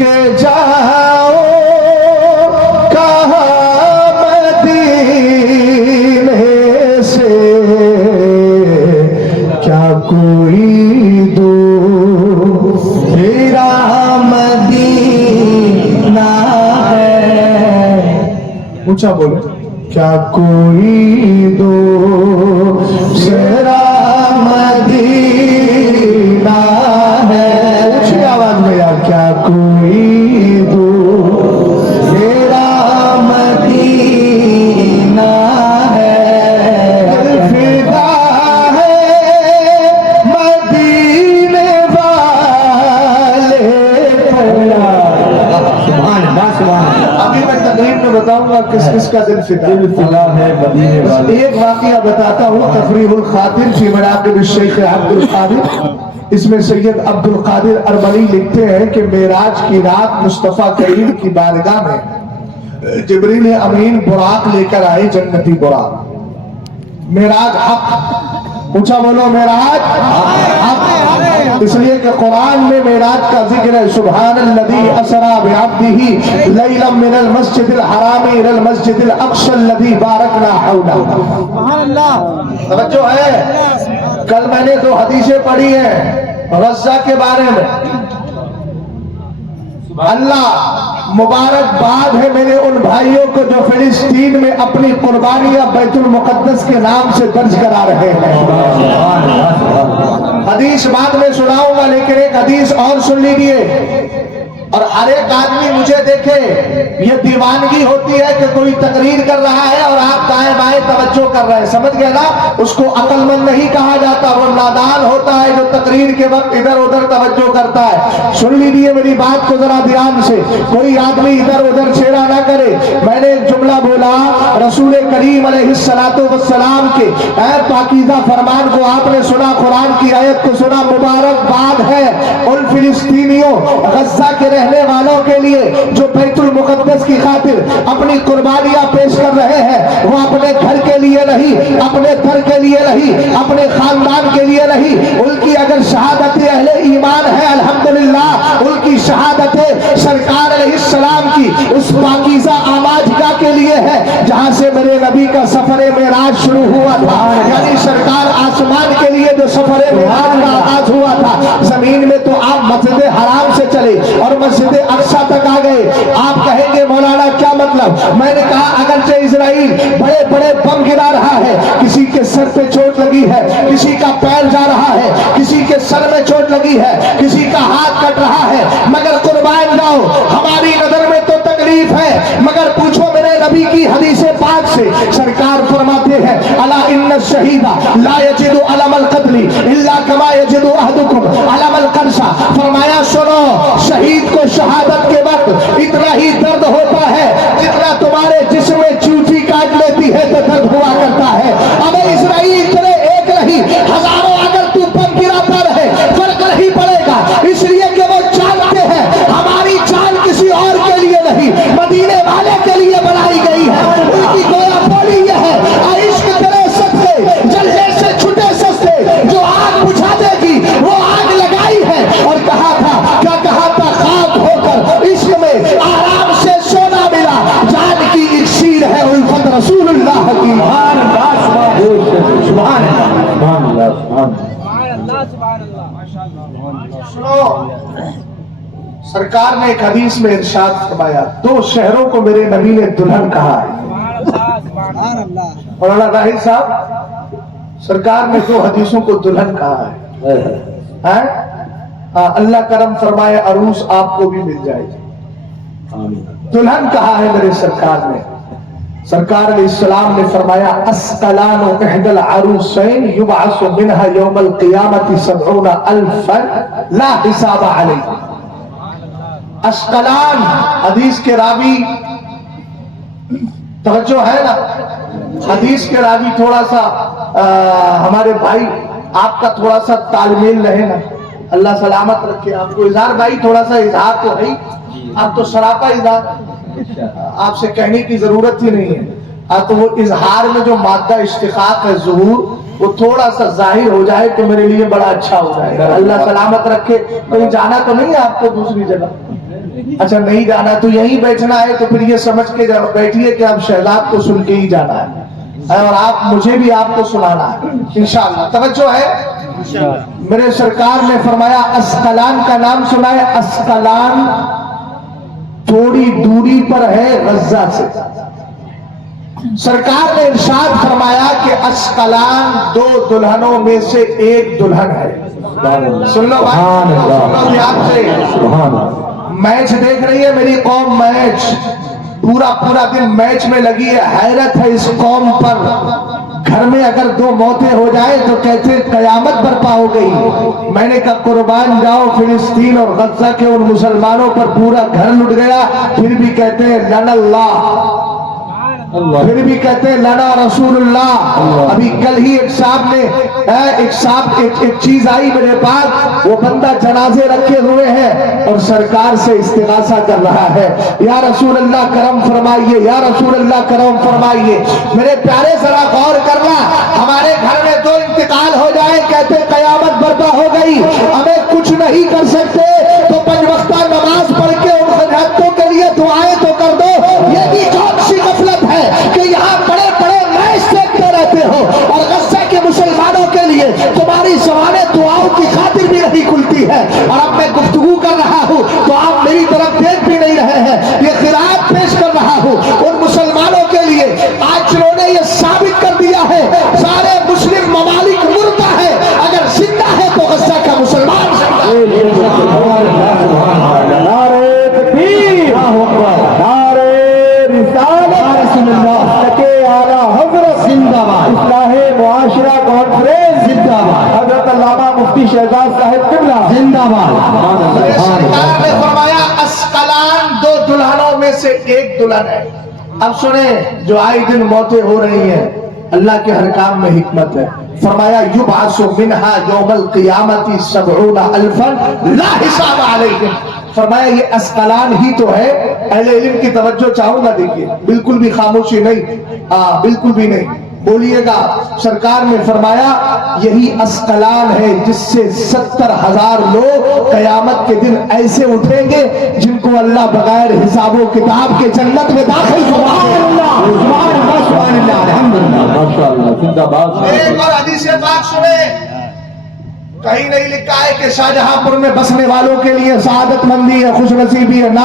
کہ جاؤ کہاں مدینے سے، کیا کوئی دوسرا مدینہ ہے؟ اونچا بولے، کیا کوئی دوسرا مدینہ ہے؟ اونچی آواز میں یار، کیا کوئی دوسرا مدینہ ہے؟ دل فدا ہے مدینے والے پر۔ سبحان اللہ، سبحان اللہ۔ ابھی میں تقریب میں بتاؤں گا کس کس کا دل فدا ہے مدینے والے۔ ایک واقعہ بتاتا ہوں، تفریح الخاطر فی مناقب الشیخ عبد القادر۔ اس میں سید عبد القادر ارمنی لکھتے ہیں کہ معراج کی رات مصطفیٰ کریم کی بارگاہ میں جبریل امین براق لے کر آئے، جنتی براق۔ معراج حق، اونچا بولو، معراج حق، اس لیے کہ قرآن میں معراج کا ذکر ہے، سبحان الذی اسری بعبدہ لیلا من المسجد الحرام الی المسجد الاقصی الذی بارکنا حولہ۔ سبحان اللہ، توجہ ہے۔ کل میں نے دو حدیثیں پڑھی ہیں غزہ کے بارے میں۔ اللہ مبارکباد ہے میرے ان بھائیوں کو جو فلسطین میں اپنی قربانیاں بیت المقدس کے نام سے درج کرا رہے ہیں۔ حدیث بعد میں سناؤں گا، لیکن ایک حدیث اور سن لیجیے۔ اور ہر ایک آدمی مجھے دیکھے، یہ دیوانگی ہوتی ہے کہ کوئی تقریر کر رہا ہے اور آپ دائیں بائیں توجہ کر رہے ہیں، سمجھ گئے نا؟ اس کو عقل مند نہیں کہا جاتا، وہ نادان ہوتا ہے جو تقریر کے وقت ادھر ادھر توجہ کرتا ہے۔ سن لیجیے میری بات کو ذرا دھیان سے، کوئی آدمی ادھر ادھر چھیڑا نہ کرے۔ میں نے ایک جملہ بولا، رسول کریم علیہ السلام کے اے پاکیزہ فرمان کو آپ نے سنا، قرآن کی آیت کو سنا، مبارکباد ہے ان فلسطینیوں غزہ کے رہنے والوں کے لیے جو بیت المقدس کی خاطر اپنی قربانیاں پیش کر رہے ہیں۔ وہ اپنے گھر کے لیے نہیں، اپنے در کے لیے نہیں، اپنے خاندان کے لیے نہیں، ان کی اگر شہادت اہل ایمان ہے الحمدللہ، ان کی شہادت سرکار علیہ السلام کی اس پاکیزہ آماجگاہ کے لیے ہے جہاں سے میرے نبی کا سفر معراج شروع ہوا تھا، یعنی سرکار آسمان کے لیے جو سفر معراج کا آغاز ہوا تھا، زمین میں تو آپ مسجد حرام سے چلے اور مسجد اقصیٰ تک آ گئے۔ آپ کہیں گے مولانا کیا مطلب؟ میں نے کہا اگرچہ اسرائیل بڑے بڑے بم گرا رہا ہے، کسی کے سر پہ چوٹ لگی ہے، کسی کا پیر جا رہا ہے، کسی کے سر میں چوٹ لگی ہے، کسی کا ہاتھ کٹ رہا ہے، مگر قربان جاؤ ہماری نظر میں تو تکلیف ہے، مگر پوچھو میرے نبی کی حدیث پاک سے، سرکار فرماتے ہیں الا ان الشہید لا یجد علم القتل الا کما یجد احدکم علم القرص۔ فرمایا سنو، شہید کو شہادت کے وقت اتنا ہی درد ہوتا ہے جتنا تمہارے جسم میں چوٹی کاٹ لیتی ہے تو درد ہوا کرتا ہے۔ اب اسرائیل تیرے ایک نہیں ہزاروں اگر تو بم گراتا رہے فرق نہیں پڑے گا، اس لیے کہ وہ جانتے ہیں ہماری جان کسی اور کے لیے نہیں، مدینے والے کے لیے بنائی گئی ہے۔ ان کی گویا بولی یہ ہے، عشق تیرے سستے جلنے سے چھٹے سستے، جو آگ بجھا دے گی وہ آگ لگائی ہے۔ اور کہا تھا، کیا کہا تھا؟ خاک ہو کر عشق میں آرام سے سونا ملا، جان کی اکسیر ہے الفت رسول اللہ کی۔ سبحان اللہ، سبحان اللہ، سبحان اللہ، سبحان اللہ۔ سنو، سرکار نے ایک حدیث میں ارشاد فرمایا، دو شہروں کو میرے نبی نے دلہن کہا ہے۔ مولانا راہل صاحب، سرکار نے دو حدیثوں کو دلہن کہا ہے۔ اللہ کرم فرمائے عروس آپ کو بھی مل جائے گی۔ دلہن کہا ہے میرے سرکار نے۔ سرکار علیہ السلام نے فرمایا اسقلان احد العروسین یبعث منها یوم القیامت 70,000 لا حساب علیہ۔ اسقلان حدیث کے راوی، توجہ ہے نا، حدیث کے راوی تھوڑا سا ہمارے بھائی آپ کا تھوڑا سا تال میل رہے نا، اللہ سلامت رکھے آپ کو۔ اظہار بھائی تھوڑا سا اظہار تو ہے، آپ تو سراپا اظہار، آپ سے کہنے کی ضرورت ہی نہیں ہے۔ تو وہ اظہار میں جو مادہ اشتقاق ہے ظہور، وہ تھوڑا سا ظاہر ہو جائے تو میرے لیے بڑا اچھا ہو جائے گا۔ اللہ سلامت رکھے۔ کہیں جانا تو نہیں ہے آپ کو دوسری جگہ؟ अच्छा नहीं जाना तो यहीं बैठना है, तो फिर ये समझ के बैठिए कि अब शहजाद को सुन के ही जाना है और आप मुझे भी आपको सुनाना है इंशाअल्लाह। तवज्जो है। मेरे सरकार ने फरमाया, अस्कलान का नाम सुना है? अस्कलान थोड़ी दूरी पर है गज्जा से। सरकार ने इरशाद फरमाया कि अस्कलान 2 दुल्हनों में से एक दुल्हन है। सुन लो भाई, सुन लो ध्यान से। मैच देख रही है मेरी कौम, मैच पूरा दिन मैच में लगी है। हैरत है इस कौम पर, घर में अगर 2 मौतें हो जाए तो कहते कयामत बर्पा हो गई। मैंने कहा कुर्बान जाओ फिलिस्तीन और गज्जा के उन मुसलमानों पर, पूरा घर लुट गया, फिर भी कहते हैं लनल्लाह, फिर भी कहते हैं लना रसूलुल्लाह। अभी कल ही एक साहब ने एक चीज आई मेरे पास, वो बंदा जनाजे रखे हुए हैं और सरकार से इस्तिगासा कर रहा है, या रसूल अल्लाह करम फरमाइए, या रसूल अल्लाह करम फरमाइए। मेरे प्यारे जरा गौर करना, हमारे घर में 2 इंतकाल हो जाए, कहते कयामत बर्पा हो गई, हमें कुछ नहीं कर सकते, तो 5 वक्ता नमाज पढ़ के उन हत्तों के लिए दुआएं तो कर दो। ये भी कौन सी गफलत है कि यहाँ बड़े बड़े मैच देखते रहते हो और गज्जा के मुसलमानों के लिए तुम्हारी ज़बानें दुआओं की खातिर भी नहीं खुलती है। और अब मैं गुफ्तगू कर रहा हूँ तो आप मेरी तरफ देख भी नहीं रहे हैं, ये क़िराअत पेश कर रहा हूँ उन मुसलमानों के लिए। आज जिन्होंने ये साबित कर दिया है सारे मुस्लिम ममालिक मुर्दा है, अगर जिंदा है तो गज्जा का मुसलमान मुफ्ती शहजाद साहिब किबला जिंदाबाद। सरकार ने फरमाया अस्कलान 2 दुल्हनों में से एक दुल्हन है। अब सुने, जो आए दिन मौतें हो रही हैं, अल्लाह के हर काम में हिकमत है। फरमाया युबअसु मिनहा यौमल क़ियामति 70 अल्फन ला हिसाब अलैहिम। फरमाया ये अस्कलान ही तो है। अहले इल्म की तवज्जो चाहूंगा, देखिए बिल्कुल भी खामोशी नहीं, बिल्कुल भी नहीं बोलिएगा। सरकार ने फरमाया यही अस्कलान है जिससे 70,000 लोग कयामत के दिन ऐसे उठेंगे जिनको अल्लाह बगैर हिसाबो किताब के जन्नत में दाखिल करेगा। एक और हदीस पाक सुने, कहीं नहीं लिखा है कि शाहजहांपुर में बसने वालों के लिए सआदत मंदी है, खुश नसीबी है, ना।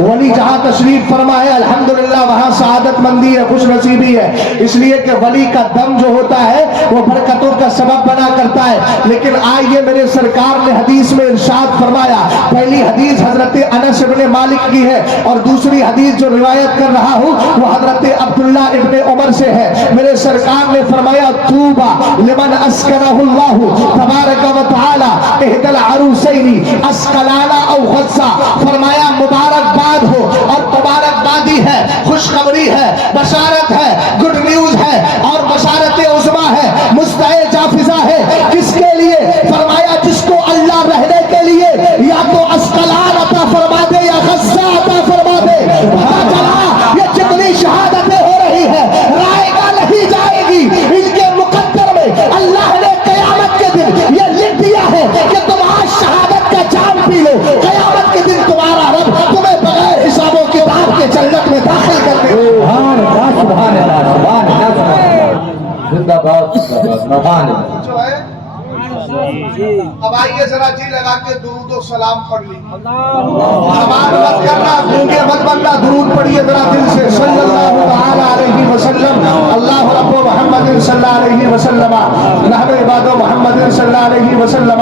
वली जहां तशरीफ फरमा है अल्हम्दुलिल्लाह वहां सआदत मंदी है, खुश नसीबी है, इसलिए कि वली का दम जो होता है वो बरकतों का सबब बना करता है। लेकिन आइए मेरे सरकार ने हदीस में इरशाद फरमाया, पहली हदीस हजरत अनस इब्ने मालिक की है और दूसरी हदीस जो रिवायत कर रहा हूँ वो हजरत अब्दुल्ला इब्ने उमर से है। मेरे सरकार ने फरमाया तूबा लिमन अस्कनहुल्लाहु तबारक व तआला इहदल अरूसैनी अस्कलाना औ गज्जा। फरमाया मुबारकबाद हो, और मुबारकबादी है, खुशखबरी है, बशारत है, गुड न्यूज है और बशारत उज़्मा है, मुस्तए जाफिजा है। किसके लिए? फरमाया जिसको अल्लाह रहने के लिए या तो अस्कलान अता फरमा दे या गज्जा अता फरमा दे। ये जितनी शहादतें हो रही है रायगा नहीं जाएगी, इनके मुकद्दर में अल्लाह ने कयामत के दिन ये लिख दिया है कि तुम आज शहादत का जाम पी लो, कयामत के दिन तुम्हारा रब तुम्हें बगैर हिसाबों किताब के जन्नत में दाखिल कर देगा। अब आइए जरा जी लगा के दुरूद और सलाम पढ़ ली। सवाल मत करना, गूंगे मत बनना, दुरूद पढ़िए जरा दिल से। सल्लल्लाहु तआला अलैहि वसल्लम अल्लाह रब्बु मुहम्मद सल्लल्लाहु अलैहि वसल्लम नहब इबादो मुहम्मद सल्लल्लाहु अलैहि वसल्लम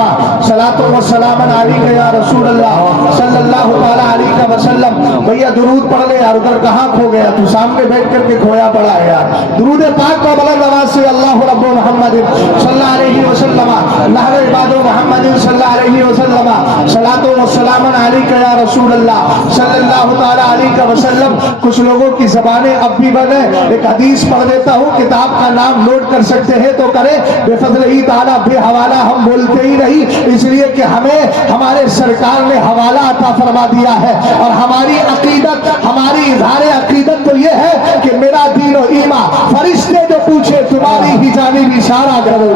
सलातो व सलाम अलैका या रसूल अल्लाह सल्लल्लाहु तआला अलैहि वसल्लम। भैया दुरूद पढ़ ले यार, उधर कहाँ खो गया तू? सामने बैठ करके खोया पड़ा है यार। दुरूद पाक को बुलंद आवाज से अल्लाह रब्बु मुहम्मद सल्लल्लाहु अलैहि वसल्लम नहब इबादो मुहम्मद सल्लल्लाहु अलैहि वसल्लम सलातो व सलाम अलैका या रसूल अल्लाह सल्लल्लाहु तआला अलैहि वसल्लम। कुछ लोगों की ज़बानें अब भी बंद है। एक हदीस पढ़ देता हूँ, किताब का नाम नोट कर सकते हैं तो करें। बेफज़लिही ताला बेहवाला हम बोलते ही नहीं, इसलिए कि हमें हमारे सरकार ने हवाला अता फरमा दिया है। और हमारी अकीदत, हमारी इज़हार अकीदत तो ये है कि मेरा दीन और ईमान, फरिश्ते जो पूछे तुम्हारी ही जानिब इशारा करो।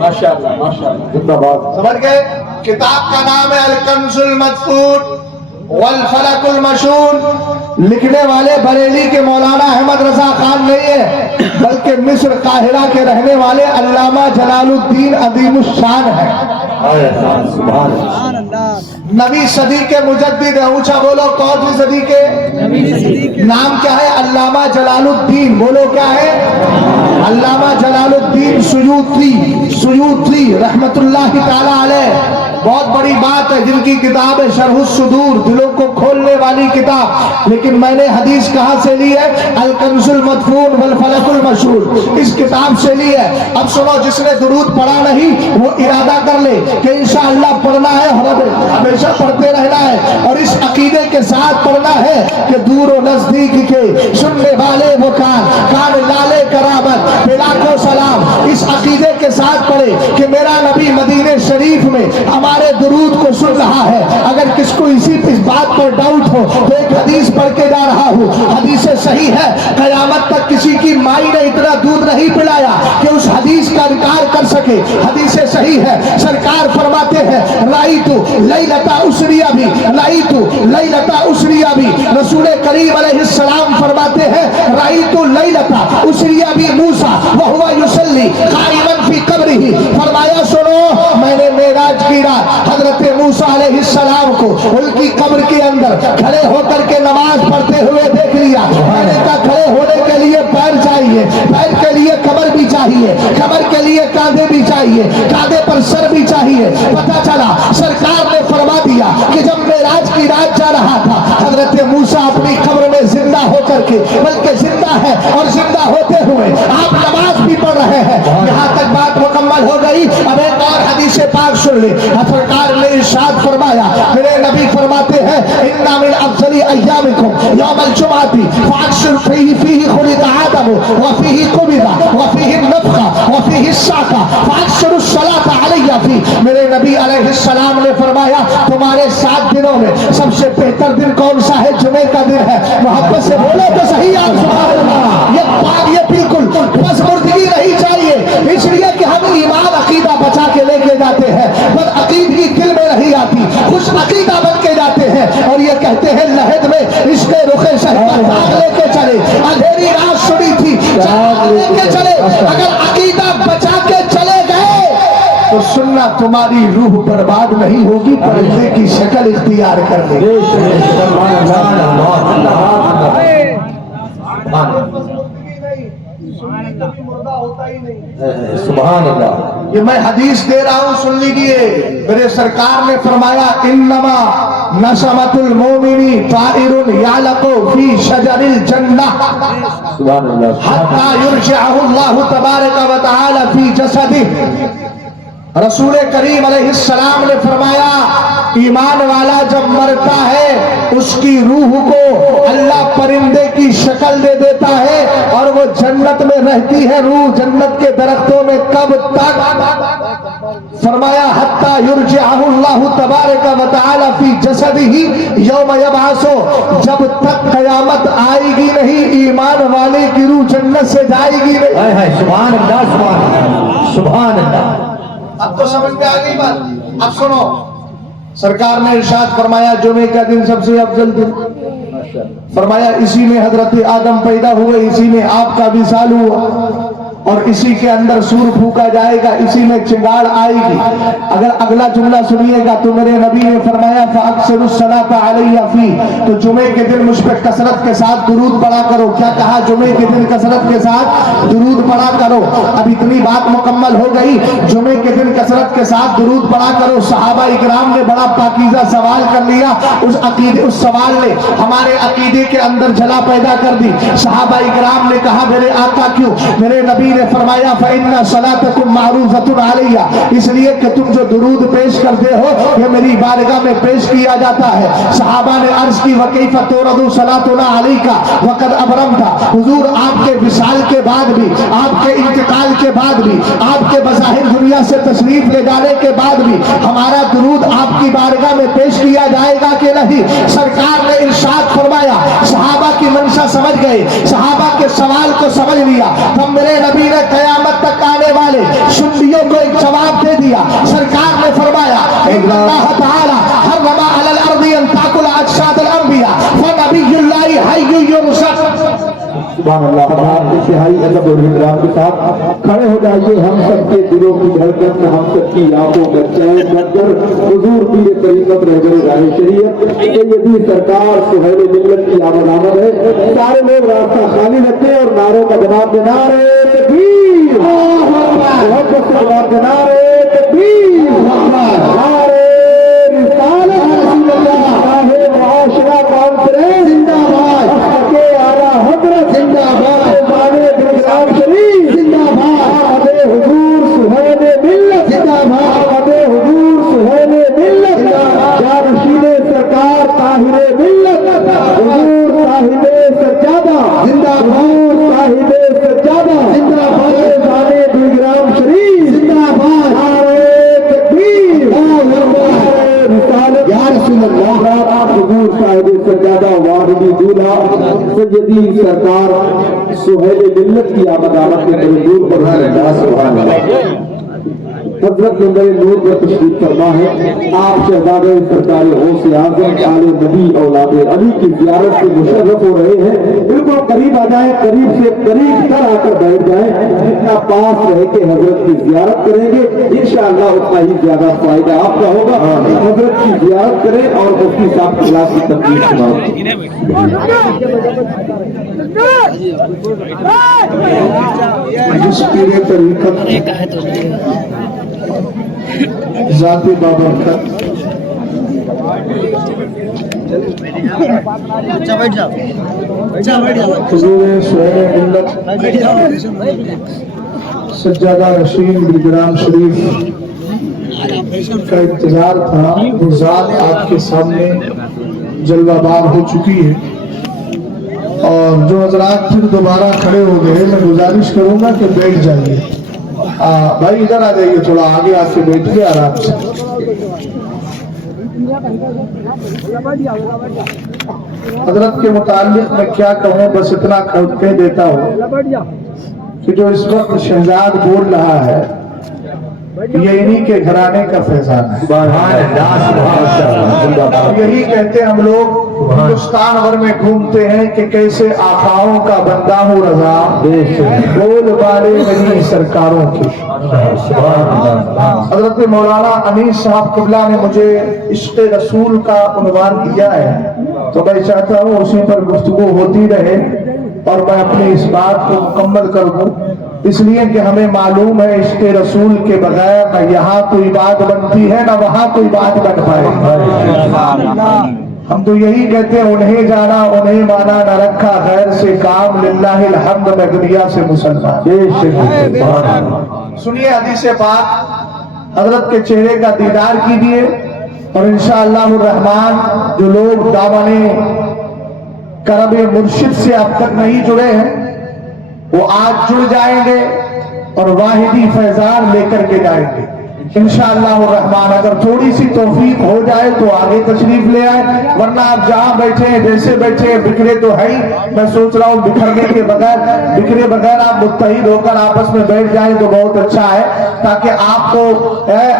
माशाअल्लाह माशाअल्लाह जिंदाबाद। समझ गए? किताब का नाम है अल-कंजुल मदफून वल फलकुल मशहूर। लिखने वाले बरेली के मौलाना अहमद रजा खान नहीं है, बल्कि मिस्र काहिरा के रहने वाले अल्लामा जलालुद्दीन अदीमुश्शान है। सुभान अल्लाह। नवी सदी के मुजद्दिद है। ऊंचा बोलो, कौन सी सदी के? नाम क्या है? अल्लामा जलालुद्दीन। बोलो क्या है? अल्लामा जलालुद्दीन सुयूती रहमतुल्लाहि ताला अलैह। बहुत बड़ी बात है। जिनकी किताब है शरहुस सुदूर, दिलों को खोलने वाली किताब। लेकिन मैंने हदीस कहां से ली है? अल कंजुल मदफून वल फलकुल मशहूर, इस किताब से ली है। अब सुनो, जिसने दुरूद पढ़ा नहीं वो इरादा कर ले कि इंशाअल्लाह पढ़ना है, हमेशा पढ़ते रहना है, और इस अकीदे के साथ पढ़ना है कि दूर और नजदीक के सुनने वाले वो कान लाले करामत बिलाको सलाम। इस अकीदे के साथ पढ़े कि मेरा नबी मदीने शरीफ में हमारे दुरूद को सुन रहा है। अगर किसको इस बात पर डाउट हो तो एक हदीस पढ़ के जा रहा हूँ, हदीस सही है। कयामत तक किसी की माई ने इतना दूध नहीं पिलाया कि उस हदीस का इनकार कर सके। हदीस सही है। सरकार फरमाते हैं राइतु लैलता उसरिया भी। रसूल करीम अलैहिस्सलाम फरमाते हैं राइतु लैलता उसरिया भी मूसा व हुवा युसल्ली काइमन फी कब्रिही। फरमाया सुनो, मैंने मेराज की रात हजरत मूसा अलैहिस्सलाम को उनकी कब्र के अंदर खड़े होकर के नमाज पढ़ते हुए देख लिया। मैंने कहा खड़े होने के लिए पैर चाहिए, पैर के लिए कमर भी चाहिए, कमर के लिए कांधे भी चाहिए, कांधे पर सर भी चाहिए। पता चला सरकार ने फरमा दिया कि जब मेराज की रात जा रहा था, हजरत मूसा अपनी कब्र में जिंदा होकर के, बल्कि जिंदा है और जिंदा होते हुए आप नमाज भी पढ़ रहे हैं। यहाँ तक बात मुकम्मल हो गई। अब एक और हदीस पाक सुन ले। सरकार ने इरशाद फरमाया, मेरे नबी फरमाते हैं इन्ना मिन अफजली अय्यामिकुम यौमल जुमअती फअक्सिर फीही खुलिक़ आदम व फीही कुबिदा व फीही नफ़ख़ा व फीही साक़ा फअक्सिरुस सलाता अलैया फी। मेरे नबी अलैहिस्सलाम ने फरमाया तुम्हारे 7 दिनों में सबसे बेहतर दिन कौन सा है? जुमे का दिन है। मोहब्बत से बोलो तो सही आप सुभान अल्लाह। ये बिल्कुल बस मुर्दगी नहीं चाहिए, इसलिए कि हम ईमान अकीदा बचा के लेके जाते हैं, पर अकीदगी दिल में नहीं आती। खुश अकीदा बन के जाते हैं और ये कहते हैं लहद में इसके रुखे शहर लेके चले, अंधेरी रात सुनी थी लेके चले। अगर अकीदा बचा के चले गए तो सुनना तुम्हारी रूह बर्बाद नहीं होगी, परिंदे की शक्ल इख्तियार कर लेगी। सुभान अल्लाह। ये मैं हदीस दे रहा हूँ, सुन लीजिए। मेरे सरकार ने फरमाया इन्नमा नशमतुल मोमिनी ताइरुन यालकु फी शजरिल जन्नह सुभान अल्लाह। हत्ता युरजिअहु अल्लाहु तबारक व तआला फी जसदिही। रसूल करीम अलैहिस्सलाम ने फरमाया ईमान वाला जब मरता है उसकी रूह को अल्लाह परिंदे की शक्ल दे देता है और वो जन्नत में रहती है। रूह जन्नत के दरख्तों में कब तक? फरमाया हत्ता युरजिअहु अल्लाहु तबारक व तआला फी जसदिही यौम यबअसु। जब तक कयामत आएगी नहीं ईमान वाले की रूह जन्नत से जाएगी नहीं। सुभान अल्लाह सुभान अल्लाह सुभान अल्लाह। अब तो समझ में आ गई बात। अब सुनो, सरकार ने इरशाद फरमाया जुमे का दिन सबसे अफजल दिन। फरमाया इसी में हजरत आदम पैदा हुए, इसी में आपका विसाल हुआ और इसी के अंदर सूर फूका जाएगा, इसी में चिंगाड़ आएगी। अगर अगला जुमला सुनिएगा तो मेरे नबी ने फरमाया फअक्सिरुस सलाता अलैया फी। तो जुमे के दिन मुझ पर कसरत के साथ दुरूद पढ़ा करो। क्या कहा? जुमे के दिन कसरत के साथ दुरूद पढ़ा करो। अब इतनी बात मुकम्मल हो गई। जुमे के दिन कसरत के साथ दुरूद पढ़ा करो। सहाबा इकराम ने बड़ा पाकीज़ा सवाल कर लिया। उस सवाल ने हमारे अकीदे के अंदर जला पैदा कर दी। सहाबा इकराम ने कहा मेरे आका क्यों? मेरे नबी ने फरमाया फइन्ना सलातकुम मारूफतुन अलैया। इसलिए कि तुम जो दुरूद पेश करते हो ये मेरी बारगाह में पेश किया जाता है। सहाबा ने अर्ज की वकैफ तुरदु सलातुना अलैका वक़द अबरमता। हुजूर आपके विसाल के बाद भी, आपके इंतकाल के बाद भी, आपके बज़ाहिर दुनिया से तशरीफ ले जाने के बाद भी हमारा दुरूद आपकी बारगाह में पेश किया जाएगा कि नहीं? सरकार ने इरशाद फरमाया, सहाबा की मंशा समझ गए, सहाबा के सवाल को समझ लिया। तो मेरे नबी ने क़यामत तक आने वाले सुन्नियों को एक जवाब दे दिया। सरकार ने फरमाया अल्लाह ताला हर्रमा अलल अर्दी अन ताकुल अजसादल अंबिया फनबियुल्लाहि हय्युन युरज़क़। सुभान अल्लाह। आप इंतहाई अदब और इकराम के साथ खड़े हो जाइए। हम सबके दिलों की धड़कन में, हम सबकी आंखों में चैन बनकर हुजूर पीर तरीक़त रहबर राह शरीयत सैयदी सरकार सुहैल मिल्लत की आमद है। सारे लोग रास्ता खाली रखें और नारों का जवाब देना नारे तकबीर, नारे तकबीर, नारे रिसालत, नारे मुआशरा कॉन्फ्रेंस जिंदाबाद, के आला हज़रत जिंदाबाद, माने बिलग्राम शरीफ जिंदाबाद, अबे हुजूर सुहैल मिल्लत जिंदाबाद, अबे हुजूर सुहैल मिल्लत जिंदाबाद, या रशीदे सरकार ताहिरे मिल्लत, हुजूर साहिबे सज्जादा जिंदाबाद, साहिबे सज्जादा जिंदाबाद, माने बिलग्राम शरीफ जिंदाबाद, नारे तकबीर, नारे रिसालत, या रसूल अल्लाह। आप हुजूर साहिबे सज्जादा वाहिदी दूल्हा सैयदी सरकार सुहैल मिल्लत की आमद के मंजूर पर सुभान अल्लाह। हज़रत नूर पर तशरीफ फरमा है। आप शहजादे सरकार गौसे आज़म आले नबी औलाद अली की ज़ियारत से मुशर्रफ हो रहे हैं। बिल्कुल करीब आ जाए, करीब से करीब तर आकर बैठ जाए। जितना पास रह के हजरत की ज़ियारत करेंगे इंशाअल्लाह उतना ही ज्यादा फायदा आपका होगा। हजरत की ज़ियारत करें और मुफ्ती साहब के खिलाफ की तकलीफ जिस पीर तरीक़त ज़ाते बाबरकत हुज़ूर सुहैल मिल्लत सज्जादा रशीद बिलग्राम शरीफ का इंतजार था। वो ज़ात आपके सामने जलवाबार हो चुकी है और जो हजरात फिर दोबारा खड़े हो गए, मैं गुजारिश करूंगा कि बैठ जाइए। भाई इधर आ जाइए, थोड़ा आगे आके बैठिए आराम से। हजरत के मुताल्लिक मैं क्या कहूँ, बस इतना कह देता हूँ कि जो इस वक्त शहजाद बोल रहा है ये इन्हीं के घराने का फैजान है। यही कहते हम लोग हिंदुस्तान भर में घूमते हैं कि कैसे आकाओं का बंदा हूँ रजा, बोल बाले नबी सरकारों की। हजरत मौलाना अनीस साहब क़िबला ने मुझे इश्क़ रसूल का उन्वान दिया है, तो मैं चाहता हूँ उसी पर गुफ्तगू होती रहे और मैं अपनी इस बात को मुकम्मल कर दूं, इसलिए कि हमें मालूम है इश्क़ रसूल के बगैर न यहाँ कोई बात बनती है न वहाँ कोई बात बन पाए। हम तो यही कहते हैं उन्हें जाना उन्हें माना, न रखा गैर से काम, लिल्लाहिल हम्द में दुनिया से मुसलमान। सुनिए हदीस पाक, हजरत के चेहरे का दीदार कीजिए और इंशाअल्लाह रहमान जो लोग दामने करब मुर्शिद से अब तक नहीं जुड़े हैं वो आज जुड़ जाएंगे और वाहिदी फैजान लेकर के जाएंगे इंशाअल्लाह रहमान। अगर थोड़ी सी तौफीक हो जाए तो आगे तशरीफ ले आए, वरना आप जहाँ बैठे हैं जैसे बैठे हैं बिखरे तो है ही। मैं सोच रहा हूँ बिखरने के बगैर, बिखरे बगैर आप मुत्तहिद होकर आपस में बैठ जाए तो बहुत अच्छा है, ताकि आपको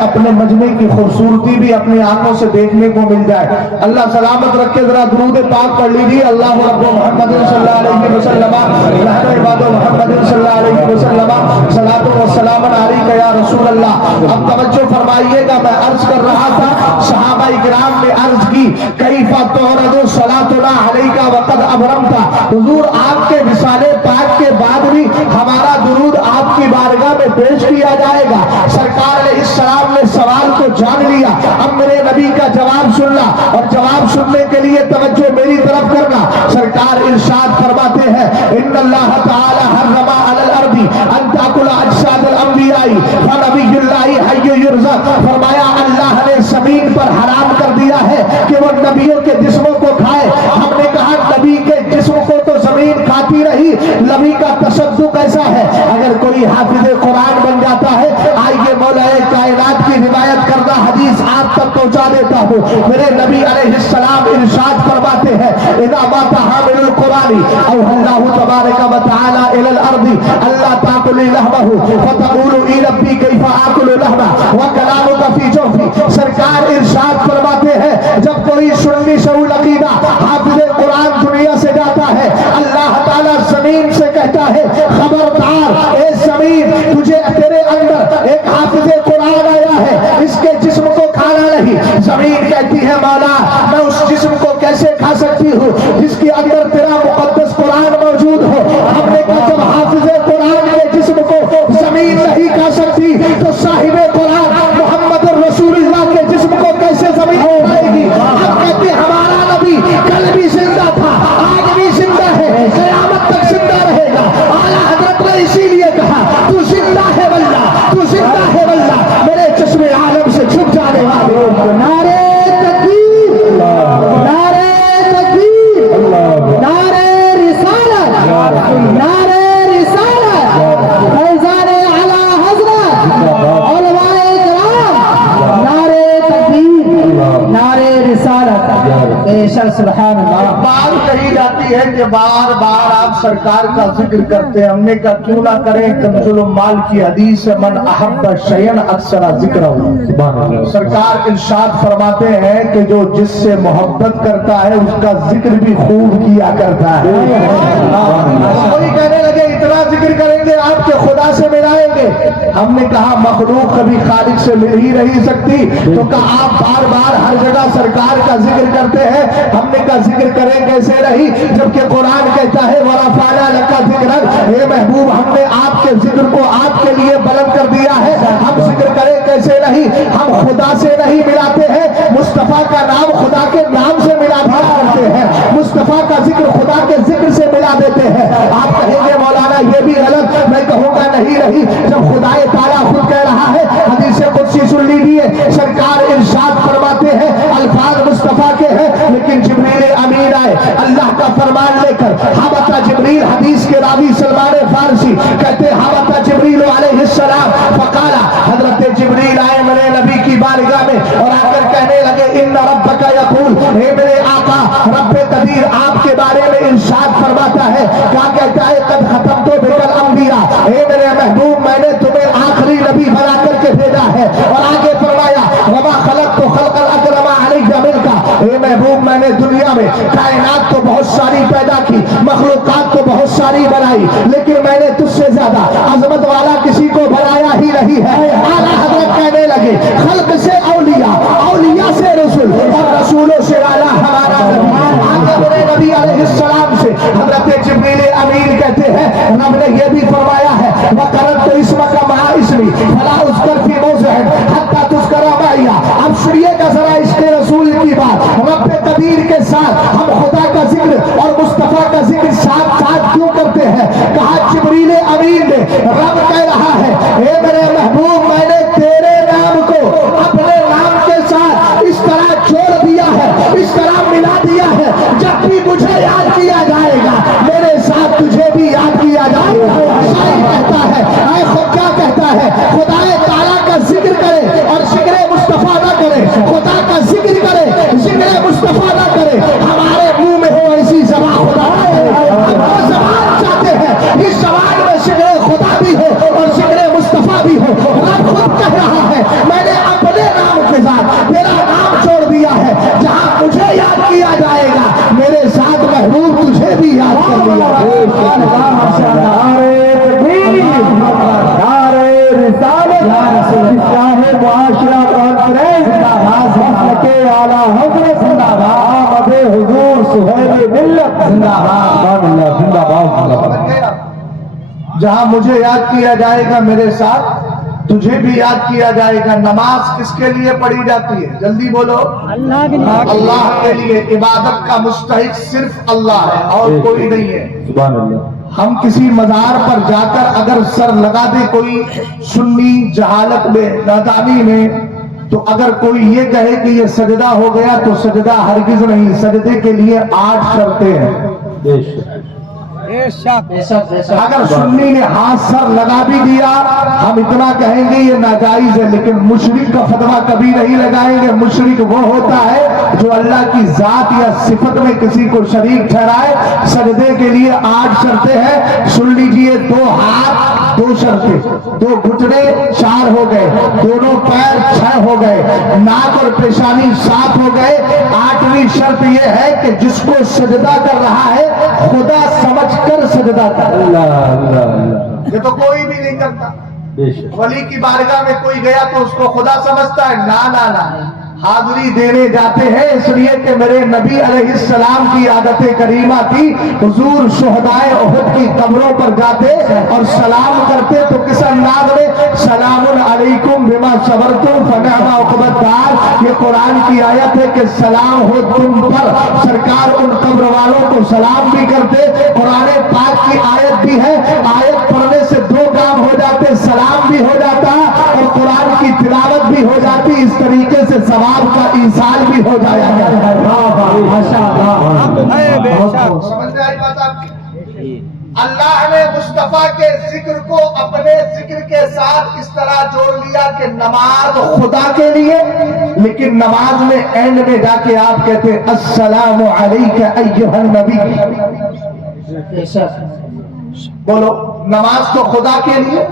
अपने मजमे की खूबसूरती भी अपनी आंखों से देखने को मिल जाए। अल्लाह सलामत रखे। जरा दुरूद पाक पढ़ लीजिए। अल्लाह रब्बु मुहम्मद सल्लल्लाहु अलैहि वसल्लम रहमत इबादो मुहम्मद सल्लल्लाहु अलैहि वसल्लम सलातो व सलाम अलैका या रसूल अल्लाह। अब तवज्जो फरमाइएगा, मैं अर्ज कर रहा था, सहाबा इकराम ने अर्ज की कैफा तुरदु सलातुना अलैका वक़द अबरमता। हुजूर आपके विसाले पाक के बाद भी हमारा दुरूद आपकी बारगाह में पेश किया जाएगा। सरकार ने इस सलाम ने सवाल को जान लिया, अब मेरे नबी का जवाब सुनना और जवाब सुनने के लिए तवज्जो मेरी तरफ करना। सरकार इरशाद फरमाते हैं इन्नल्लाह तआला हर्रमा अलल अर्दी अन ताकुला अजसादल अंबियाई फनबियुल्लाहि हय्युन युरज़क़। फरमाया अल्लाह ने जमीन पर हराम कर दिया है कि वो नबियों के जिस्मों को खाए। हमने कहा नबी के जिस्म को तो जमीन खाती रही, नबी का तशद्दुक़ कैसा है। अगर कोई हाफिज़ कुरान बन जाता है, आइए मौलाए कायनात की रिवायत करना हदीस आप तक पहुंचा देता हूँ। मेरे नबी अलैहिस्सलाम इरशाद फरमाते हैं इज़ा माता हामिलुल الحيوان أوحى الله تبارك وتعالى إلى الأرض ألا تأكلي لحمه فتقول إي ربي كيف آكل لحمه وكلامك في جوفي. سرکار ارشاد فرماتے ہیں جب کوئی سنی شعول عقیدہ حافظ قرآن دنیا سے جاتا ہے اللہ تعالیٰ زمین سے کہتا ہے خبردار اے زمین تجھے تیرے اندر ایک حافظ قرآن آیا ہے اس کے جسم کو کھانا نہیں. زمین کہتی ہے مولا میں اس جسم کو کیسے کھا سکتی ہوں جس کے اندر تیرا مقدس قرآن موجود ہو. ہم نے کہا جب حافظ قرآن کے جسم کو زمین نہیں کھا سکتی تو صاحب قرآن محمد رسول اللہ کے جسم کو کیسے زمین کھائے گی. ہم کہتے ہیں ہمارا نبی کل بھی زندہ تھا آج بھی زندہ ہے قیامت تک زندہ رہے گا. اعلیٰ حضرت نے اسی لیے کہا تو زندہ ہے واللہ تو زندہ ہے واللہ میرے چشم عالم سے چھپ جانے والے. نعرہ تکبیر نعرہ تکبیر نعرہ رسالت نعرہ رسالت فیضان اعلیٰ حضرت علماء کرام نعرہ تکبیر نعرہ رسالت. بے شک سبحان اللہ. بات کہی جاتی ہے کہ بار بار آپ سرکار کا ذکر کرتے ہیں. ہم نے کہا کیوں نہ کریں کنز المال کی حدیث من احب شیئا اکثر ذکرہ. سرکار ارشاد فرماتے ہیں کہ جو جس سے محبت کرتا ہے اس کا ذکر بھی خوب کیا کرتا ہے. کوئی کہنے لگے اتنا ذکر کریں گے آپ کے خدا سے ملائیں گے. ہم نے کہا مخلوق کبھی خالق سے مل ہی نہیں سکتی تو کہا آپ بار بار ہر جگہ سرکار کا ذکر کرتے ہیں. ہم نے کہا ذکر کریں کیسے رہی جبکہ قرآن کہتا ہے وَرَفَعْنَا لَكَ ذِكْرًا. اے محبوب ہم نے آپ کے ذکر کو آپ کے لیے بلند کر دیا ہے. ہم ذکر کریں کیسے نہیں. ہم خدا سے نہیں ملاتے ہیں مصطفیٰ کا نام خدا کے نام سے ملا دیا کرتے ہیں. مصطفیٰ کا ذکر خدا کے ذکر سے ملا دیتے ہیں. آپ کہیں گے مولانا یہ بھی غلط. میں کہوں گا نہیں رہی جب خدا تعالیٰ خود کہہ رہا ہے. حدیث قدسی سن لیجیے سرکار ارشاد فرماتے ہیں الفاظ مصطفیٰ کے ہیں لیکن جبریل امین آئے اللہ کا فرمان لے کر. حبت جبریل حدیث کے راوی سلمان فارسی کہتے حبت جبریل علیہ السلام فقالا حضرت جبریل آئے میرے نبی کی بارگاہ میں اور آ کر کہنے لگے ان ربک یقول اے میرے آقا رب قدیر آپ کے بارے میں ارشاد فرماتا ہے. کیا کہتا ہے قد ختمت بک الانبیاء. اے میرے محبوب میں نے تمہیں آخری نبی بنا کر کے بھیجا ہے. اور آگے فرمایا وما خلقت خلق الاکرم علیک منک. اے محبوب میں نے دنیا میں کائنات تو بہت ساری پیدا کی مخلوقات تو بہت ساری بنائی لیکن میں نے تجھ سے زیادہ عظمت والا کسی کو بنایا ہی نہیں ہے. اعلیٰ حضرت کہنے لگے خلق سے اولیاء اولیاء سے رسول اور رسولوں سے اعلیٰ ہمارا نبی. آگے میرے نبی علیہ السلام سے حضرت جبریل امین کہتے ہیں رب نے یہ بھی فرمایا ہے وَقَرَنْتُ اسْمَكَ مَعَ اسْمِي فَلَا أُذْكَرْ فِي مَوْضِعٍ حَتَّى تُذْكَرَ مَعِيَ. اب سنیے گا ذرا اس کے رسول کی بات. رب قدیر کے ساتھ ہم خدا کا ذکر اور مصطفیٰ کا ذکر ساتھ ساتھ کیوں کرتے ہیں. کہا جبریل امین نے رب کہہ رہا ہے اے میرے محبوب میں نے تیرے نام کو اپنے نام کے ساتھ اس طرح چھوڑ دیا ہے اس طرح ملا دیا ہے جب بھی مجھے یاد کیا جائے گا میرے ساتھ تجھے بھی یاد کیا جائے گا. شاعر کہتا ہے اے خود کیا کہتا ہے خدا تعالیٰ کا ذکر کرے اور ذکر مصطفیٰ نہ کرے. خدا کا ذکر کرے ذکر مصطفیٰ نہ کرے. ہمارے منہ میں ہو ایسی زبان خدا ہے. ہم وہ زبان چاہتے ہیں اس زبان میں ذکر خدا بھی ہو اور ذکر مصطفیٰ بھی ہو. رب خود کہہ رہا ہے میں نے اپنے نام کے ساتھ تیرا نام چھوڑ دیا ہے. جہاں مجھے یاد کیا جائے گا میرے ساتھ محبوب تجھے بھی یاد کر دیا. جہاں مجھے یاد کیا جائے گا میرے ساتھ تجھے بھی یاد کیا جائے گا. نماز کس کے لیے پڑھی جاتی ہے جلدی بولو. اللہ کے لیے. عبادت کا مستحق صرف اللہ ہے اور کوئی نہیں ہے. سبحان اللہ. ہم کسی مزار پر جا کر اگر سر لگا دے کوئی سنی جہالت میں نادانی میں تو اگر کوئی یہ کہے کہ یہ سجدہ ہو گیا تو سجدہ ہرگز نہیں. سجدے کے لیے 8 شرطیں ہیں. اگر سنی نے ہاتھ سر لگا بھی دیا ہم اتنا کہیں گے یہ ناجائز ہے، لیکن مشرک کا فتویٰ کبھی نہیں لگائیں گے۔ مشرک وہ ہوتا ہے جو اللہ کی ذات یا صفت میں کسی کو شریک ٹھہرائے۔ سجدے کے لیے 8 شرطیں ہیں، سن لیجئے۔ 2 ہاتھ 2 شرطیں، 2 گھٹنے 4 ہو گئے، دونوں پیر 6 ہو گئے، ناک اور پیشانی 7 ہو گئے۔ 8ویں شرط یہ ہے کہ جس کو سجدہ کر رہا ہے خدا سمجھ کر سجدہ کر۔ یہ تو کوئی بھی نہیں کرتا۔ ولی کی بارگاہ میں کوئی گیا تو اس کو خدا سمجھتا ہے؟ نا حاضری دینے جاتے ہیں اس لیے کہ میرے نبی علیہ السلام کی عادت کریمہ تھی، حضور شہدائے احد کی قبروں پر جاتے اور سلام کرتے تو کس انداز میں؟ سلام علیکم بما صبرتم فنعم عقبی الدار۔ یہ قرآن کی آیت ہے کہ سلام ہو تم پر۔ سرکار ان قبر والوں کو سلام بھی کرتے۔ قرآن پاک کی آیت بھی ہے، آیت پڑھنے سے 2 کام ہو جاتے، سلام بھی ہو جاتا اور قرآن کی تلاوت بھی ہو جاتی۔ اس طریقے سے ثواب کا ایصال بھی ہو جایا ہے۔ سمجھ میں آئی بات آپ کی؟ اللہ نے مصطفیٰ کے ذکر کو اپنے ذکر کے ساتھ اس طرح جوڑ لیا کہ نماز خدا کے لیے، لیکن نماز میں اینڈ میں جا کے آپ کہتے ہیں السلام علیک ایھا النبی۔ بولو، نماز تو خدا کے لیے،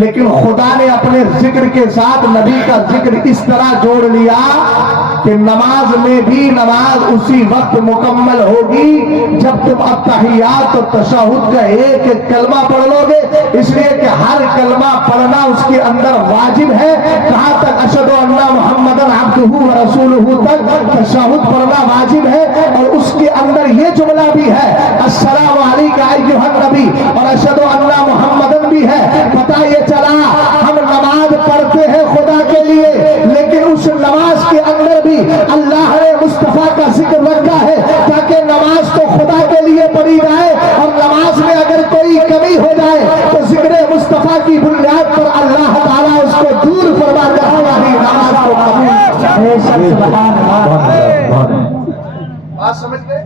لیکن خدا نے اپنے ذکر کے ساتھ نبی کا ذکر اس طرح جوڑ لیا کہ نماز میں بھی نماز اسی وقت مکمل ہوگی جب تم التحیات اور تشہد کا ایک ایک کلمہ پڑھ لو گے، اس لیے کہ ہر کلمہ پڑھنا اس کے اندر واجب ہے۔ کہاں تک اشہد ان محمد عبدہ ورسولہ تک تشہد پڑھنا واجب ہے، اور اس کے اندر یہ جملہ بھی ہے السلام علیک ایھا النبی، اور اشہد ان محمدن بھی ہے۔ پتہ یہ چلا ہم نماز پڑھتے ہیں خدا کے لیے، لیکن اس نماز کے اندر بھی اللہ نے مصطفیٰ کا ذکر رکھا ہے تاکہ نماز تو خدا کے لیے پڑھی جائے، اور نماز میں اگر کوئی کمی ہو جائے تو ذکر مصطفیٰ کی بنیاد پر اللہ تعالیٰ اس کو دور فرما کر ہماری نماز کو قبول۔ بات سمجھ گئے؟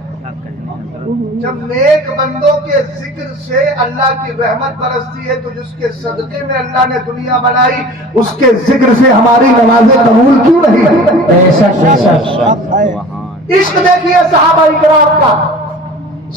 جب نیک بندوں کے ذکر سے اللہ کی رحمت برستی ہے تو جس کے صدقے میں اللہ نے دنیا بنائی اس کے ذکر سے ہماری نمازیں قبول کیوں نہیں؟ عشق دیکھیے صحابہ اکرام کا،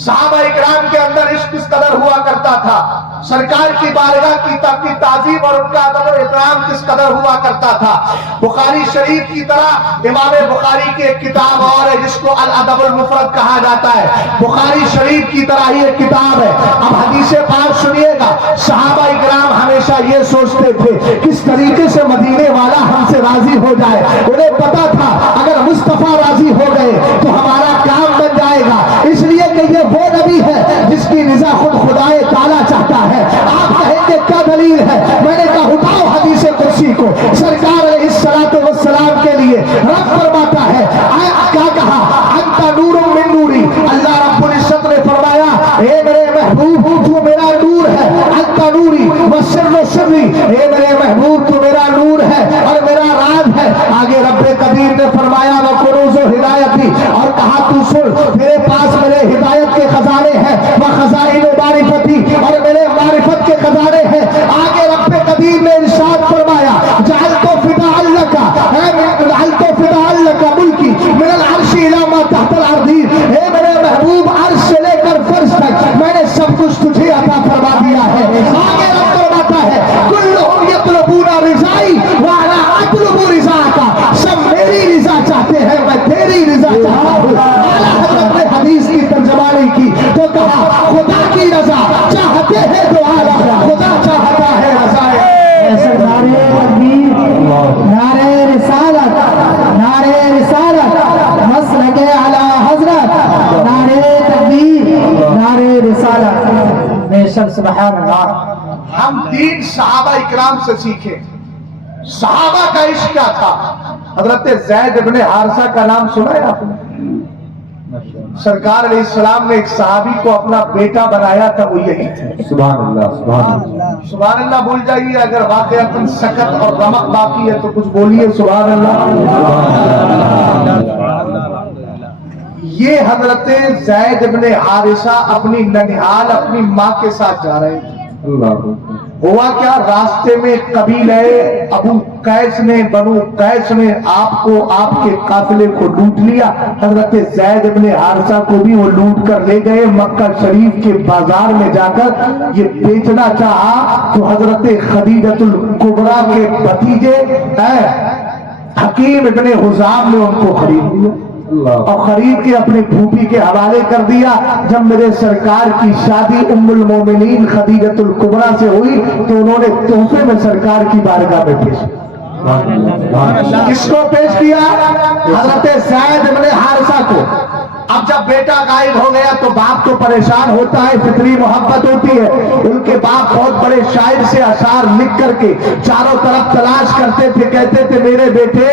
صحابہ اکرام کے اندر عشق کس قدر ہوا کرتا تھا، سرکار کی بارگاہ کی تعظیم اور ان کا ادب و احترام کس قدر ہوا کرتا تھا۔ بخاری شریف کی طرح امام بخاری کی ایک کتاب اور ہے جس کو الادب المفرد کہا جاتا ہے، بخاری شریف کی طرح ہی ایک کتاب ہے۔ اب حدیث پاک سنیے گا، صحابہ اکرام ہمیشہ یہ سوچتے تھے کس طریقے سے مدینے والا ہم سے راضی ہو جائے۔ انہیں پتا تھا اگر مصطفیٰ راضی ہو گئے تو ہمارا کام بن جائے گا، اس لیے کہ یہ وہ نبی ہے جس کی رضا خود خدائے تعالیٰ چاہتا ہے۔ آپ کہیں گے کیا دلیل ہے؟ میں نے کہا اٹھاؤ حدیث قدسی کو۔ سرکار علیہ السلام کے لیے رب فرماتا ہے، کیا کہا؟ انت نور من نوری، اللہ رب العزت نے فرمایا اے میرے محبوب تو میرا نور ہے، انت نوری وسر سری، اے میرے محبوب تو میرا نور ہے اور میرا راز ہے۔ آگے رب قدیر نے فرمایا وکنوز ہدایتی، اور کہا تو سن میرے پاس میرے ہدایت کے خزانے ہیں، وخزائن معرفتی، اور میرے معرفت کے خزانے ہیں۔ آگے رب قدیر نے ارشاد فرمایا جعلت فداء لک، جعلت فداء لک ملکی من العرش الی ما تحت الارض، اے میرے محبوب عرش سے لے کر فرش تک میں نے سب کچھ تجھے عطا فرما دیا ہے۔ آگے رب فرماتا ہے کلہم یطلبون رضائی وانا اطلب رضاک، سب میری رضا چاہتے ہیں میں تیری رضا چاہتا ہوں۔ اعلیٰ حضرت نے حدیث کی ترجمانی کی تو کہا خدا کی رضا چاہتے ہیں تو اعلیٰ خدا چاہتا ہے رضائے۔ نعرہ تکبیر، نعرہ رسالت، نعرہ رسالت، مسلک اعلیٰ حضرت، نعرہ تکبیر، نعرہ رسالت۔ بے شک سبحان اللہ۔ ہم دین صحابہ اکرام سے سیکھیں۔ صحابہ کا عشق کیا تھا؟ حضرت زید بن حارثہ کا نام سنا ہے آپ نے؟ سرکار علیہ السلام نے ایک صحابی کو اپنا بیٹا بنایا تھا، وہ یہی تھے۔ سبحان اللہ، سبحان اللہ، سبحان اللہ بول جائیے۔ اگر واقعتاً سکت اور رمق باقی ہے تو کچھ بولیے سبحان اللہ۔ یہ حضرت زید ابن حارثہ اپنی ننیال اپنی ماں کے ساتھ جا رہے تھے. ہوا کیا، راستے میں قبیلہ ابو قیس نے، بنو قیس نے آپ کے قافلے کو لوٹ لیا. حضرت زید ابن حارثہ کو بھی وہ لوٹ کر لے گئے. مکہ شریف کے بازار میں جا کر یہ بیچنا چاہا تو حضرت خدیجۃ الکبریٰ کے بھتیجے حکیم ابن حزام نے ان کو خرید لیا اور خرید کے اپنی پھوپھی کے حوالے کر دیا. جب میرے سرکار کی شادی ام المومنین خدیجۃ الکبریٰ سے ہوئی تو انہوں نے تحفے میں سرکار کی بارگاہ میں پیش کیا. کس کو پیش کیا؟ حضرت زید ابن حارثہ کو. اب جب بیٹا غائب ہو گیا تو باپ تو پریشان ہوتا ہے، فطری محبت ہوتی ہے. ان کے باپ بہت بڑے شاعر سے اشعار لکھ کر کے چاروں طرف تلاش کرتے تھے. کہتے تھے میرے بیٹے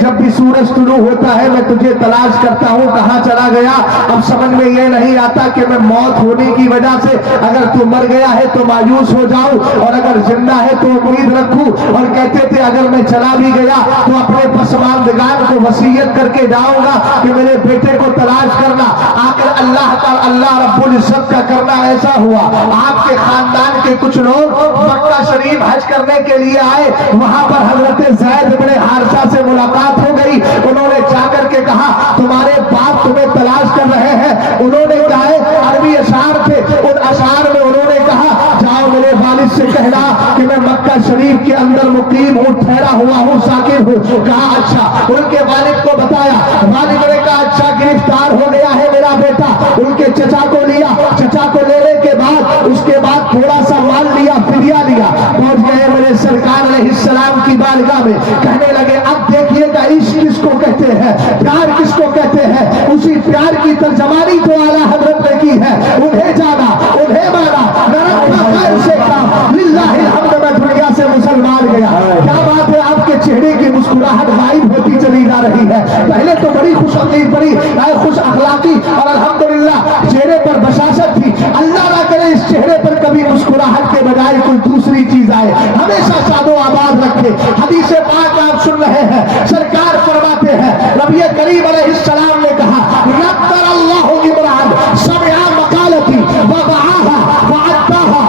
جب بھی سورج طلوع ہوتا ہے میں تجھے تلاش کرتا ہوں، کہاں چلا گیا؟ اب سمجھ میں یہ نہیں آتا کہ میں موت ہونے کی وجہ سے اگر تو مر گیا ہے تو مایوس ہو جاؤں اور اگر زندہ ہے تو امید رکھوں. اور کہتے تھے اگر میں چلا بھی گیا تو اپنے پسماندگان کو وصیت کر کے جاؤں گا کہ میرے بیٹے کو تلاش کرنا. آخر اللہ رب العزت کا کرنا ایسا ہوا، آپ کے خاندان کے کچھ لوگ مکہ شریف حج کرنے کے لیے آئے. وہاں پر حضرت زید بن حارثہ سے ملاقات ہو گئی. انہوں نے جا کر کے کہا تمہارے باپ تمہیں تلاش کر رہے ہیں. انہوں نے کہا عربی اشعار تھے، ان اشعار میں انہوں نے کہا جاؤ میرے والد سے کہنا کہ میں مکہ شریف کے اندر مقیم ہوں، ٹھہرا ہوا ہوں، ساکن ہوں. کہا اچھا. ان کے والد کو بتایا. والد نے کہا اچھا گرفتار ہو گیا ہے میرا بیٹا. ان کے چچا کو لیا. چچا کو لینے کے بعد اس کے بعد تھوڑا سا مال لیا، فدیہ لیا. پہنچ گئے میرے سرکار علیہ السلام کی بارگاہ میں. کہنے لگے اب دیکھیے گا عشق کس کو کہتے ہیں، پیار کس کو کہتے ہیں. اسی پیار کی ترجمانی تو اعلیٰ حضرت نے کی ہے. انہیں جانا، انہیں مانا، خیر سے کام للہ الحمد. میں دنیا سے مسلمان گیا. کیا بات ہے، آپ کے چہرے کی مسکراہٹ غائب ہوتی چلی جا رہی ہے. پہلے تو بڑی خوش بڑی خوش اخلاقی اور الحمدللہ چہرے پر بشاشت تھی. اللہ نہ کرے اس چہرے پر کبھی مسکراہٹ کے بجائے کوئی دوسری چیز آئے. ہمیشہ شاد و آباد رکھے. حدیث پاک آپ سن رہے ہیں، سرکار فرماتے ہیں نبی کریم علیہ السلام نے کہا نذر اللہ عمران سمع مقالتی ووعاها وعداها.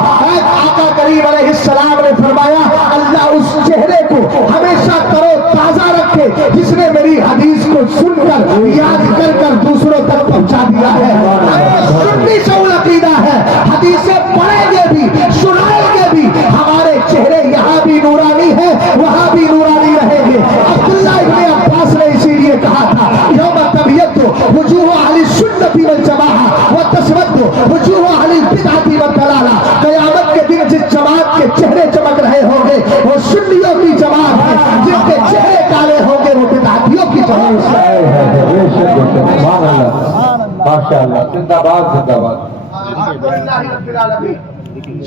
آقا کریم علیہ السلام نے فرمایا اللہ اس چہرے کو ہمیشہ تر و تازہ رکھے جس نے میری حدیث کو سن کر یاد کر کر دوسروں تک پہنچا دیا ہے. سنی شعور عقیدہ ہے، حدیثیں پڑھیں گے بھی سنائیں گے بھی. ہمارے چہرے یہاں بھی نورانی ہے، وہاں بھی نورانی رہیں گے. عبداللہ ابن عباس نے اسی لیے کہا تھا یوم تبیض وجوہ اہل السنۃ والجماعہ وتسود وجوہ اہل البدعۃ والضلالہ. قیامت کے دن جس جماعت کے چہرے چمک رہے ہوں گے وہ سنیوں کی جماعت ہے، جس کے چہرے کالے ہوں گے وہ بدعتیوں کی جماعت ہے. ماشاءاللہ، زندہ باد زندہ باد.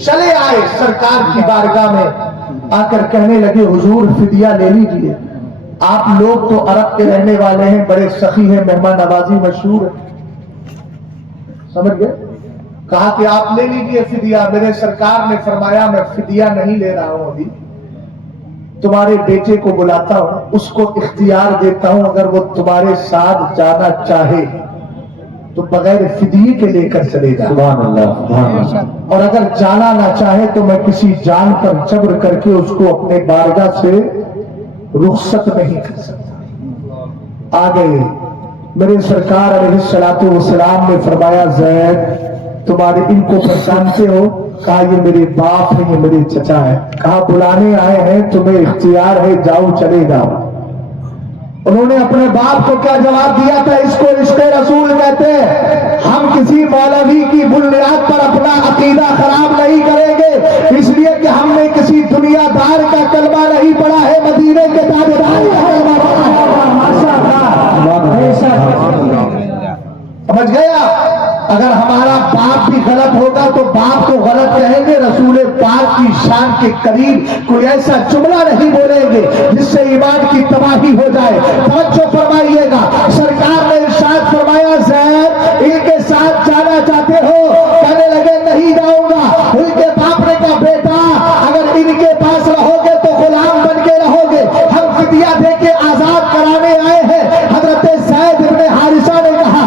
چلے آئے سرکار کی بارگاہ میں آ کر کہنے لگے حضور فدیہ لے لیجئے. آپ لوگ تو عرب کے رہنے والے ہیں، بڑے سخی ہیں، مہمان نوازی مشہور ہے. سمجھ گئے؟ کہا کہ آپ لے لیجئے فدیہ. میرے سرکار نے فرمایا میں فدیہ نہیں لے رہا ہوں، ابھی تمہارے بیٹے کو بلاتا ہوں، اس کو اختیار دیتا ہوں اگر وہ تمہارے ساتھ جانا چاہے تو بغیر فدیے کے لے کر چلے جا. سبحان اللہ سبحان اللہ. اور اگر جانا نہ چاہے تو میں کسی جان پر جبر کر کے اس کو اپنے بارگاہ سے رخصت نہیں کر سکتا. آ گئے میرے سرکار علیہ السلام نے فرمایا زید تمہارے ان کو پہچانتے ہو؟ کہا یہ میرے باپ ہیں، یہ میرے چچا ہیں. کہا بلانے آئے ہیں، تمہیں اختیار ہے، جاؤ چلے جاؤ. انہوں نے اپنے باپ کو کیا جواب دیا تھا؟ اس کو عشق رسول کہتے ہیں. ہم کسی مولوی کی بنیاد پر اپنا عقیدہ خراب نہیں کریں گے، اس لیے کہ ہم نے کسی دنیا دار کا کلمہ نہیں پڑھا ہے، مدینے کے تاجدار کا کلمہ پڑھا ہے. سمجھ گیا؟ اگر ہمارا باپ بھی غلط ہوگا تو باپ کو غلط کہیں گے، رسول پاک کی شان کے قریب کوئی ایسا جملہ نہیں بولیں گے جس سے ایمان کی تباہی ہو جائے. توجہ فرمائیے گا، سرکار نے ارشاد فرمایا زید ان کے ساتھ جانا چاہتے ہو؟ کہنے لگے نہیں جاؤں گا. ان کے باپ نے کہا بیٹا اگر ان کے پاس رہو گے تو غلام بن کے رہو گے، ہم فدیہ دے کے آزاد کرانے آئے ہیں. حضرت زید ابن حارثہ نے کہا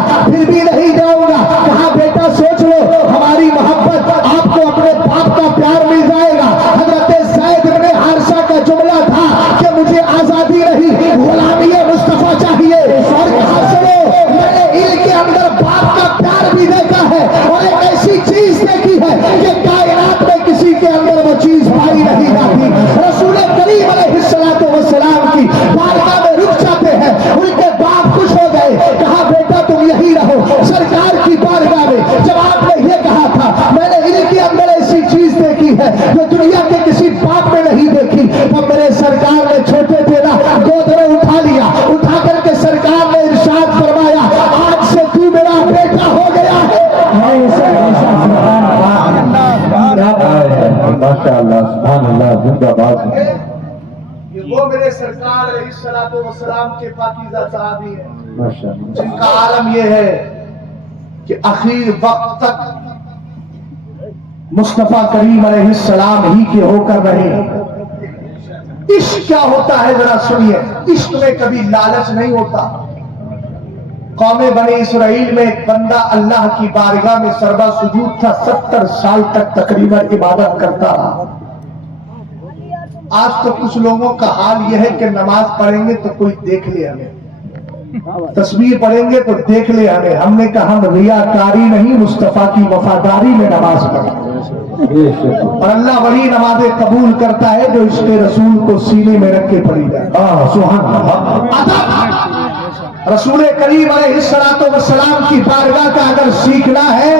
सरकार की बारगाह में जब आपने ये कहा था मैंने इनके अंदर ऐसी चीज देखी है जो दुनिया के किसी बाप में नहीं देखी, तब मेरे सरकार ने छोटे थे ना गोद में उठा लिया, उठा करके सरकार ने इरशाद फरमाया आज से तू मेरा बेटा हो गया है। माशाअल्लाह सुभान अल्लाह जिंदाबाद। ये वो मेरे सरकार अलैहिस्सलाम के पाकीज़ा सहाबी हैं माशाअल्लाह, जिनका आलम ये है कि आखिर वक्त तक मुस्तफा करीम अलैहिस्सलाम ही के होकर रहे। इश्क क्या होता है जरा सुनिए, इश्क में कभी लालच नहीं होता। कौमे बनी इसराइल में एक बंदा अल्लाह की बारगाह में सरबा सुजूद था, 70 साल तक तकरीबन इबादत करता रहा। आज तो कुछ लोगों का हाल यह है कि नमाज पढ़ेंगे तो कोई देख ले हमें, तस्वीर पढ़ेंगे तो देख ले हमें। हमने कहा हम रियाकारी नहीं मुस्तफा की वफादारी में नमाज पढ़ें, और अल्लाह वही नमाजें कबूल करता है जो इसके रसूल को सीने में रख के पढ़ी जाए। सुभान अल्लाह। रसूल करीम अलैहिस्सलाम की बारगाह का अगर सीखना है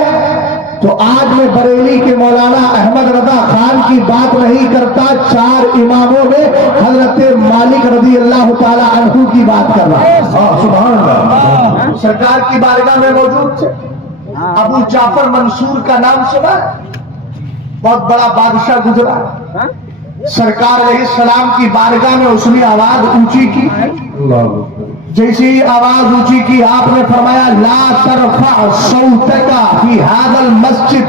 तो आज मैं बरेली के मौलाना अहमद रजा खान की बात नहीं करता, 4 इमामों में हजरत मालिक रजी अल्लाह ताला अन्हु की बात कर रहा हूं। सुभान अल्लाह। सरकार की बारगाह में मौजूद थे। अबू जाफर मंसूर का नाम सुना, बहुत बड़ा बादशाह गुजरा। सरकार अलैहिस्सलाम की बारगाह में उसने आवाज ऊंची की, जैसी आवाज ऊंची की आपने फरमाया ला तरफा सौतका फी हादल मस्जिद,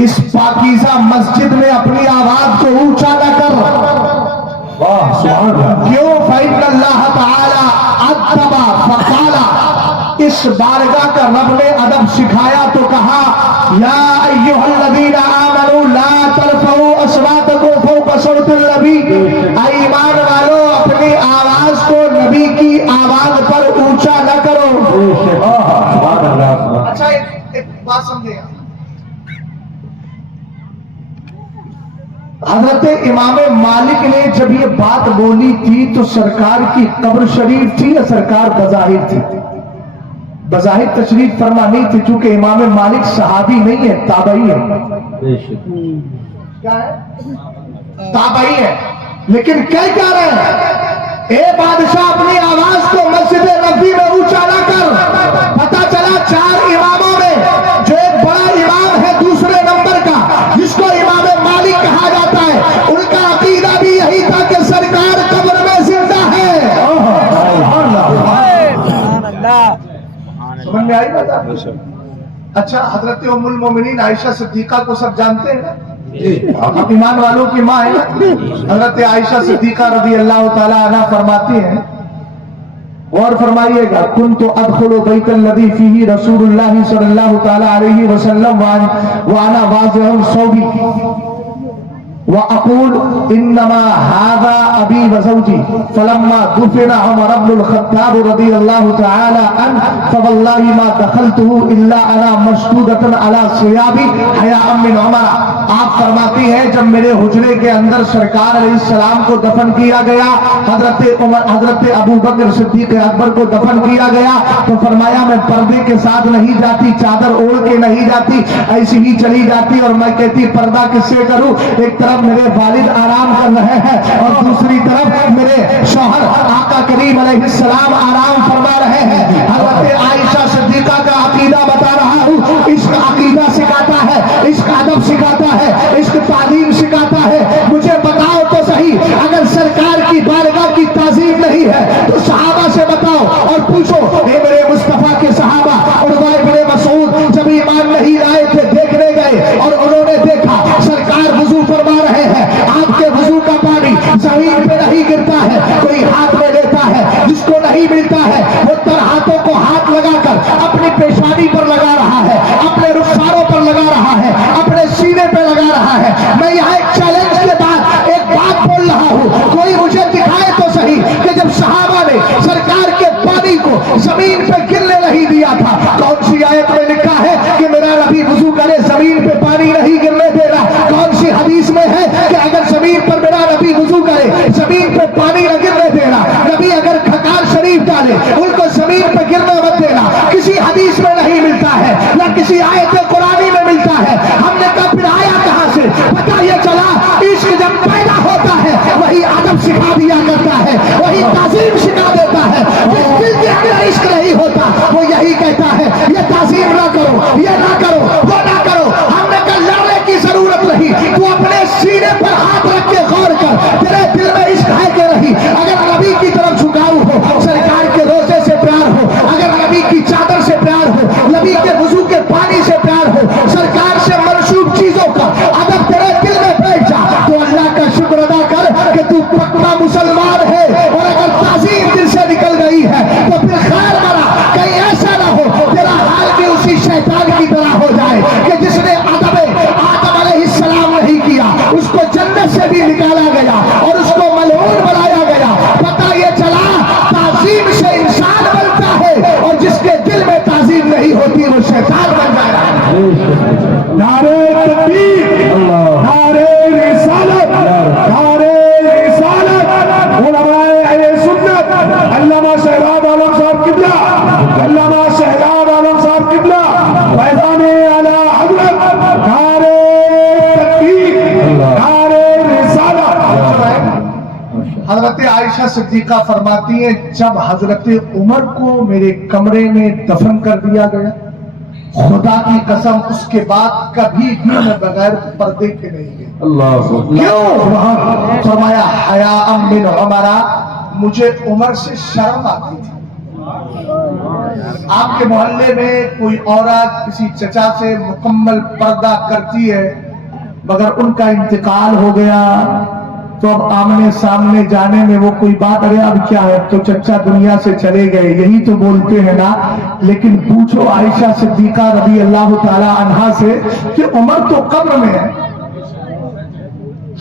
इस पाकीज़ा मस्जिद में अपनी आवाज को ऊंचा न कर। क्यों? फइन्नल्लाह तआला अद्दबा फकाला, इस बारगाह का रब ने अदब सिखाया तो कहा या अय्युहल्लज़ीना आमनू ला तरफऊ अस्वातकुम फौका सौतिल नबी, ईमान वालों अपनी आवाज को नबी की आवाज पर ऊंचा न करो। अच्छा एक बात समझिएगा, हजरत इमाम मालिक ने जब ये बात बोली थी तो सरकार की कब्र शरीफ थी या सरकार बज़ाहिर थी? बज़ाहिर तशरीफ फरमा नहीं थी, चूंकि इमाम मालिक सहाबी नहीं है, ताबई है। क्या है? ताबई है। लेकिन कह क्या रहे हैं, ए बादशाह अपनी आवाज को मस्जिद नबी में ऊंचा ना कर। पता चला 4 इमामों में जो एक बड़ा इमाम है दूसरे नंबर का, जिसको इमाम मालिक कहा जाता है, उनका अकीदा भी यही था कि सरकार कब्र में जिंदा है। समझ में आई बात? अच्छा, हजरत उम्मुल मोमिनीन आयशा सिद्दीका को सब जानते हैं, आप ईमान वालों की माँ है। हजरत आयशा सिद्दीका रज़ी अल्लाह ताला अन्हा फरमाती हैं, और फरमाइएगा कुन्तु अदखुलु बैतल लज़ी फीही रसूलुल्लाह सल्लल्लाहु ताला अलैहि वसल्लम व अना वाज़िहुन सौबी व अक़ूल इन्नमा हाज़ा अबी व ज़ौजी फलम्मा दुफ़िना उमर इब्नुल ख़त्ताब रज़ियल्लाहु तआला अन्हु फवल्लाहि मा दख़लतुहु इल्ला अना मशदूदतन अला सियाबी हयाअम मिन उमर। आप फरमाती हैं जब मेरे हुजरे के अंदर सरकार अलैहिस्सलाम को दफन किया गया, हजरत अबू बकर सिद्दीक अकबर को दफन किया गया, तो फरमाया मैं पर्दे के साथ नहीं जाती, चादर ओढ़ के नहीं जाती, ऐसी ही चली जाती और मैं कहती पर्दा किससे करूं। एक तरफ मेरे वालिद आराम कर रहे हैं और दूसरी तरफ मेरे शौहर आका करीम अलैहिस्सलाम आराम फरमा रहे हैं। हजरत आयशा सिद्दीका का अकीदा बता रहा हूं, इश्क अकीदा सिखाता है, इश्क अदब सिखाता है, इश्क तालीम सिखाता है। मुझे बताओ तो सही, अगर सरकार की बारगाह की ताज़ीम नहीं है तो सहाबा से बताओ और पूछो, हे मेरे मुस्तफा के सहाबा उर्वा इब्ने मसूद जब ईमान नहीं लाए थे, देखने गए और उन्होंने देखा सरकार वुजू फरमा रहे हैं, आपके वुजू का पानी जमीन पे नहीं गिरता है, कोई हाथ में लेता है, जिसको नहीं मिलता है वो हाथों को हाथ लगाकर अपनी पेशानी पर लगा रहा है, अपने रुखसारों पर लगा रहा है, अपने सीने पे लगा रहा है। मैं यहाँ एक चैलेंज के बाद एक बात बोल रहा हूँ, कोई मुझे दिखाए तो सही कि जब सहाबा ने सरकार के पानी को जमीन पे गिरने नहीं दिया था, कौन सी आयत में लिखा है कि मेरा नबी वुजू करे जमीन पे पानी नहीं गिरने दे रहा? कौन सी हदीस में है कि अगर जमीन पर मेरा नबी वुजू करे जमीन पे पानी न गिरने देना? नबी अगर खकार शरीफ डाले उनको जमीन पे गिरना मत देना। किसी इसी आयत कुरानी में मिलता है। हमने कहा फिर आया कहां से? पता ये चला इश्क जब पैदा होता है वही अदब सिखा दिया करता है, वही ताजीम सिखा देता है। जिस दिल के अंदर इश्क नहीं होता वो यही कहता है ये ताजीम ना करो, ये ना करो, वो ना करो। हमने कहा लड़ने की जरूरत नहीं, तू अपने सीने पर हाथ रख के गौर कर, तेरे दिल में इश्क है कि नहीं? अगर नबी की तरफ झुकाव हो, सरकार के रोजे से प्यार हो, अगर नबी की चादर से प्यार हो, नबी के वुजू के पानी से प्यार हो, सरकार से मनसूब चीजों का अदब तेरे दिल में बैठ जा, तो अल्लाह का शुक्र अदा कर कि तू पक्का मुसलमान है। और अगर ताजीम दिल से निकल गई है तो फिर खैर बना, कहीं ऐसा ना हो तेरा हाल भी उसी शैतान की तरह हो जाए कि जिसने अदब आदम अलैहिस्सलाम नहीं किया, उसको जन्नत से भी निकाला गया और उसको मलऊन बनाया गया। पता ये चला ताजीम से इंसान बनता है और जिसके दिल में ताजीम नहीं होती वो शैतान बन जाता है। नारे तकबीर, नारे रिसालत, नारे रिसालत। उलमाए अहले सुन्नत अल्लामा शहजाद आलम साहब किबला, अल्लामा शहजाद आलम साहब किबला, फैज़ाने आला हज़रत, नारे तकबीर, नारे रिसालत। हजरत आयशा सिद्दीका फरमाती है जब हजरत उमर को मेरे कमरे में दफन कर दिया गया, खुदा की कसम उसके बाद कभी भी मैं बगैर पर्दे के नहीं गई। क्यों? वहां फरमाया हया मिन उमरा, मुझे उमर से शर्म आती थी। आपके मोहल्ले में कोई औरत किसी चचा से मुकम्मल पर्दा करती है, मगर उनका इंतकाल हो गया तो अब आमने सामने जाने में वो कोई बात, अरे अब क्या है, तो चचा दुनिया से चले गए, यही तो बोलते हैं ना। लेकिन पूछो आयशा सिद्दीका रज़ी अल्लाह ताला अन्हा से कि उमर तो कब्र में है,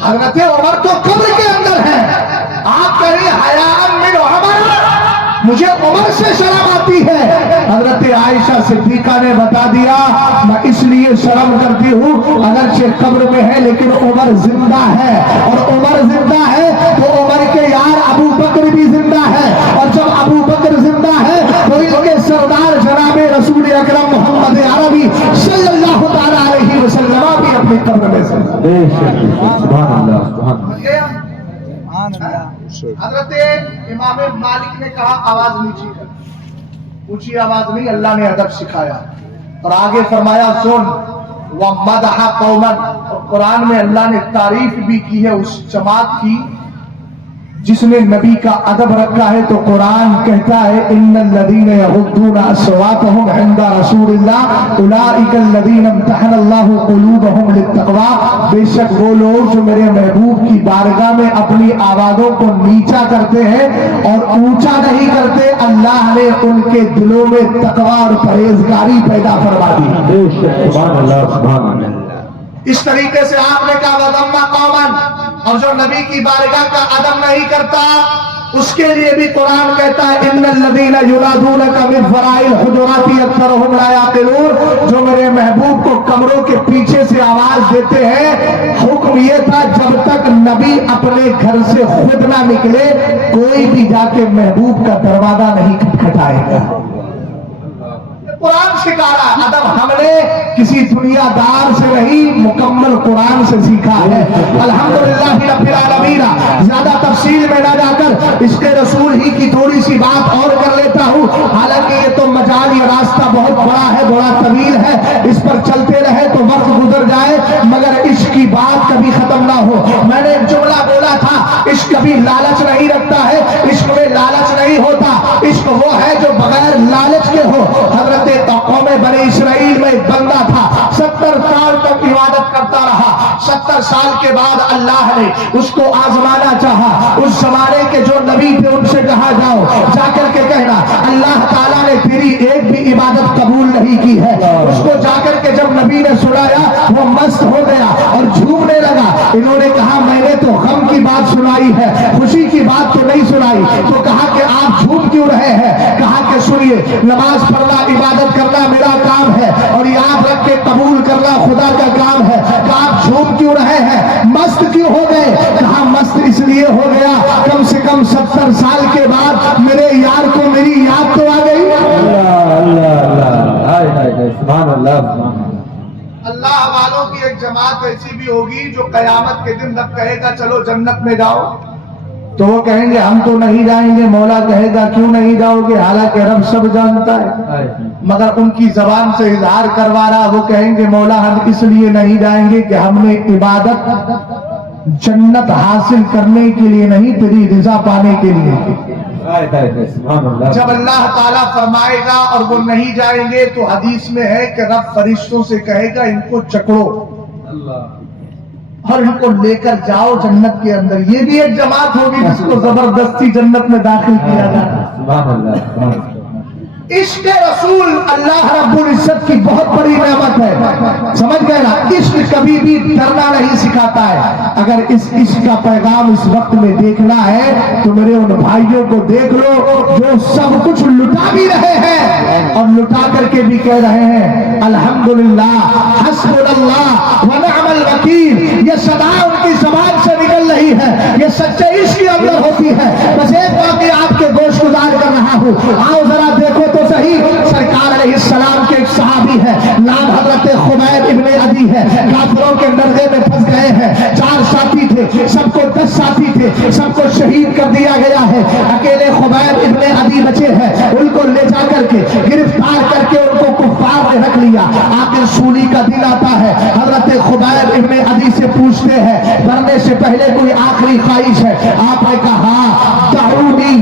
हजरत उमर तो कब्र के अंदर है, आप कह रहे हया मिन उमर, मुझे उमर से शर्म आती है। हजरत आयशा सिद्दीका ने बता दिया मैं इसलिए शर्म करती हूँ, अगरचे कब्र में है लेकिन उमर जिंदा है, और उमर जिंदा है तो उमर के यार अबू बकर भी जिंदा है, और जब अबू बकर जिंदा है तो इनके सरदार जनाबे रसूल अकरम मोहम्मद अरबी सल्लल्लाहु तआला अलैहि वसल्लम भी अपनी कब्र में हजरत इमाम मालिक ने कहा आवाज नीची कर, ऊंची आवाज नहीं, अल्लाह ने अदब सिखाया। और आगे फरमाया सुन व मदहा कौमन, और कुरान में अल्लाह ने तारीफ भी की है उस जमात की जिसने नबी का अदब रखा है। तो कुरान कहता है इन्नल लदीना यगुद्दूना अस्वातहुम इंदा रसूलिल्लाह उलाइकल लदीना इम्तहनल्लाहु कुलूबहुम लित्तक़वा, बेशक वो लोग जो मेरे महबूब की बारगाह में अपनी आवाजों को नीचा करते हैं और ऊंचा नहीं करते, अल्लाह ने उनके दिलों में तकवा और परहेजगारी पैदा फरमा दी। सुभान अल्लाह, सुभान अल्लाह। इस तरीके से आपने कहा वज़म्मा कौमन, और जो नबी की बारगाह का अदब नहीं करता उसके लिए भी कुरान कहता है इन्नल लदीना युनादूनका मिन वराइल हुजुराति अक्सरुहुम ला याक़िलून, जो मेरे महबूब को कमरों के पीछे से आवाज देते हैं। हुक्म ये था जब तक नबी अपने घर से खुद ना निकले कोई भी जाके महबूब का दरवाजा नहीं खटखटाएगा। कुरान सिखा रहा अदब हमने किसी दुनियादार से नहीं, मुकम्मल कुरान से सीखा है। अल्हम्दुलिल्लाह रब्बिल आलमीन। ज्यादा तफसील में ना जाकर इसके रसूल ही की थोड़ी सी बात और कर लेता हूँ। हालांकि ये तो मजाल, ये रास्ता बहुत बड़ा है, बड़ा तवील है, इस पर चलते रहे तो वक्त गुजर जाए, मगर इश्क की बात कभी खत्म ना हो। मैंने एक जुमला बोला था, इश्क कभी लालच नहीं रखता है, इश्क में लालच नहीं होता। इश्क वो है जो बगैर लालच के हो। हजरत कौम बनी इसराइल में एक बंदा था, 70 साल तक इबादत करता रहा। 70 साल के बाद अल्लाह ने उसको आजमाना चाहा। उस जमाने के जो नबी थे उनसे कहा जाओ जाकर के कहना अल्लाह ताला ने तेरी एक भी इबादत कबूल नहीं की है। उसको जाकर के जब नबी ने सुनाया वो मस्त हो गया और झूमने लगा। इन्होंने कहा मैंने तो गम की बात सुनाई है, खुशी की बात तो नहीं सुनाई। तो कहा कि आप झूम क्यों रहे हैं? कहा कि सुनिए, नमाज पढ़ना इबादत करना मेरा काम है और याद रख के कबूल करना खुदा का काम है। कहा आप झूम क्यों रहे हैं, मस्त क्यों हो गए? कहा मस्त इसलिए हो गया कम से कम 70 साल के बाद मेरे यार को मेरी याद तो आ गई। अल्लाह अल्लाह अल्लाह, हाय हाय, सुभान अल्लाह। ایک جماعت ایسی بھی ہوگی جو قیامت کے دن رب کہے گا چلو جنت میں جاؤ تو وہ کہیں گے ہم تو نہیں جائیں گے. مولا کہے گا کیوں نہیں جاؤ گے حالانکہ رب سب جانتا ہے, مگر ان کی زبان سے اظہار کروا رہا. وہ کہیں گے مولا ہم اس لیے نہیں جائیں گے کہ ہم نے عبادت جنت حاصل کرنے کے لیے نہیں تیری رضا پانے کے لیے. جب اللہ تعالیٰ فرمائے گا اور وہ نہیں جائیں گے تو حدیث میں ہے کہ رب فرشتوں سے کہے گا ان کو چکڑو اور ان کو لے کر جاؤ جنت کے اندر. یہ بھی ایک جماعت ہوگی جس کو زبردستی جنت میں داخل کیا جائے. عشق رسول اللہ رب العزت کی بہت بڑی نعمت ہے. سمجھ گئے نا, عشق کبھی بھی ڈرنا نہیں سکھاتا ہے. اگر اس عشق کا پیغام اس وقت میں دیکھنا ہے تو میرے ان بھائیوں کو دیکھ لو جو سب کچھ لٹا بھی رہے ہیں اور لٹا کر کے بھی کہہ رہے ہیں الحمدللہ حسبنا اللہ ونعم الوکیل. یہ صدا ان کی زبان سے نکل رہی ہے, یہ سچے عشق کے اندر ہوتی ہے. بس ایک واقعہ آپ کے گوش گزار کر رہا ہوں, آؤ ذرا دیکھو تو صحیح. سرکار علیہ السلام کے ایک صحابی ہے, نام حضرت خبیب ابن عدی ہے. کافروں کے نرغے میں پھنس گئے ہیں. 4 ساتھی تھے, سب کو 10 ساتھی تھے, سب کو شہید کر دیا گیا ہے. اکیلے خبیب ابن عدی بچے ہیں. ان کو لے جا کر کے گرفتار کر کے ان کو کفار نے رکھ لیا. آخر سولی کا دن آتا ہے. حضرت خبیب ابن عدی سے پوچھتے ہیں مرنے سے پہلے کوئی آخری خواہش ہے؟ آپ نے کہا دعونی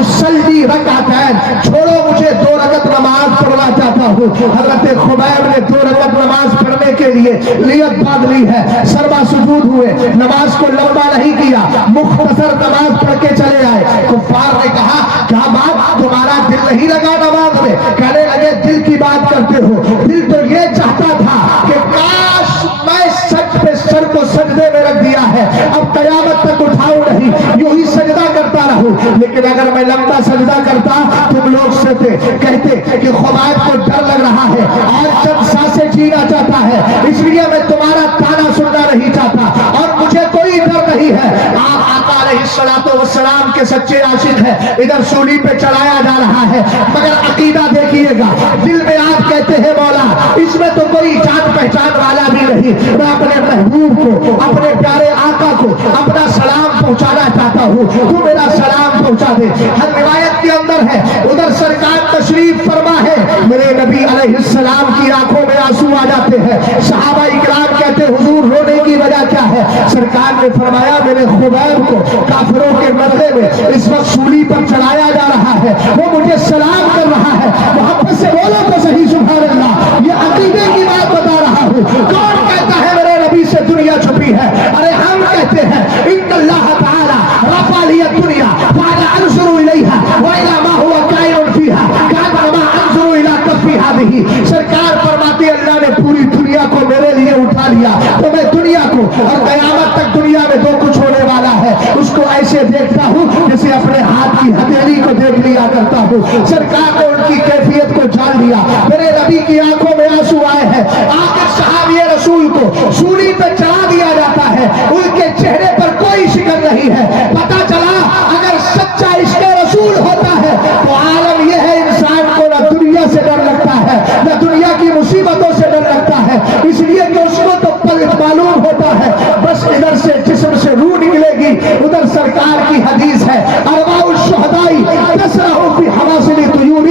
اصلی رکعتین, چھوڑو مجھے 2 رکعت نماز پڑھنا چاہتا ہوں. حضرت خبیب نے 2 رکعت نماز پڑھنے کے لیے نیت باندھ لی ہے. سربا سجود ہوئے, نماز کو لمبا نہیں کیا, مختصر نماز پڑھ کے چلے آئے. کفار نے کہا کیا بات تمہارا دل نہیں لگا نماز میں؟ کہنے لگے دل کی بات کرتے ہو, دل تو یہ چاہتا تھا کہ کاش میں سچ پہ سر کو سجدے میں رکھ دیا ہے, اب قیامت تک اٹھاؤں نہیں, یوں ہی سجدہ کرتا رہوں. لیکن اگر میں لمبا سجدہ کرتا تم لوگ سے کہتے کہ خبیب کو ڈر لگ رہا ہے اور چند سانسیں جینا چاہتا ہے, اس لیے میں تمہارا تانا سننا نہیں چاہتا اور مجھے کوئی ڈر نہیں ہے. آپ آقا علیہ السلام کے سچے عاشق ہیں. ادھر سولی پہ چڑھایا جا رہا ہے, مگر عقیدہ دیکھیے گا, دل میں آپ کہتے ہیں مولا اس میں تو کوئی جان پہچان والا بھی نہیں, میں اپنے محبوب کو, اپنے پیارے آقا کو اپنا سلام پہنچانا چاہتا ہوں, تو میرا سلام پہنچا دے. ہر روایت کے اندر ہے ادھر سرکار تشریف فرما ہے, میرے نبی علیہ السلام کی آنکھوں میں آنسو آ جاتے ہیں. صحابہ اکرام کہتے حضور رونے کی وجہ کیا ہے؟ سرکار نے فرمایا میرے خبیب کو کافروں کے مرنے میں اس وقت سولی پر چڑھایا جا رہا ہے, وہ مجھے سلام کر رہا ہے. محبت سے بولو تو صحیح سبحان اللہ. یہ عقیدے کی بات بتا رہا ہوں. کون کہتا ہے میرے نبی سے دنیا چھپی ہے؟ ارے ہم کہتے ہیں ان اللہ تعالی رفع لی الدنیا فانا انظر الیہا والى ما هو کائن فیہا کانما انظر الی کفی هذه. سرکار فرماتے اللہ نے پوری دنیا کو میرے لیے اٹھا لیا تو میں دنیا کو اور قیامت تک دنیا میں جو کچھ ہونے والا ہے اس کو ایسے دیکھتا ہوں جیسے اپنے ہاتھ کی ہتھیلی کو دیکھ لیا کرتا ہوں. سرکار نے ان کی کیفیت کو جان لیا. میرے نبی کی آنکھوں میں آنسو آئے ہیں. آخر صحابی رسول کو سولی پہ چڑھا دیا جاتا ہے, ان کے چہرے پر کوئی شکن نہیں ہے. پتا چلا اگر سچا عشق رسول ہوتا ہے تو عالم یہ ہے انسان کو نہ دنیا سے ڈر لگتا ہے نہ دنیا کی مصیبتوں سے ڈر لگتا ہے, اس لیے کہ اس کو تو پل معلوم ہوتا ہے بس ادھر سے جسم سے روح نکلے گی. ادھر سرکار کی حدیث ہے ارواح الشہداء تسرح فی حواصل طیور,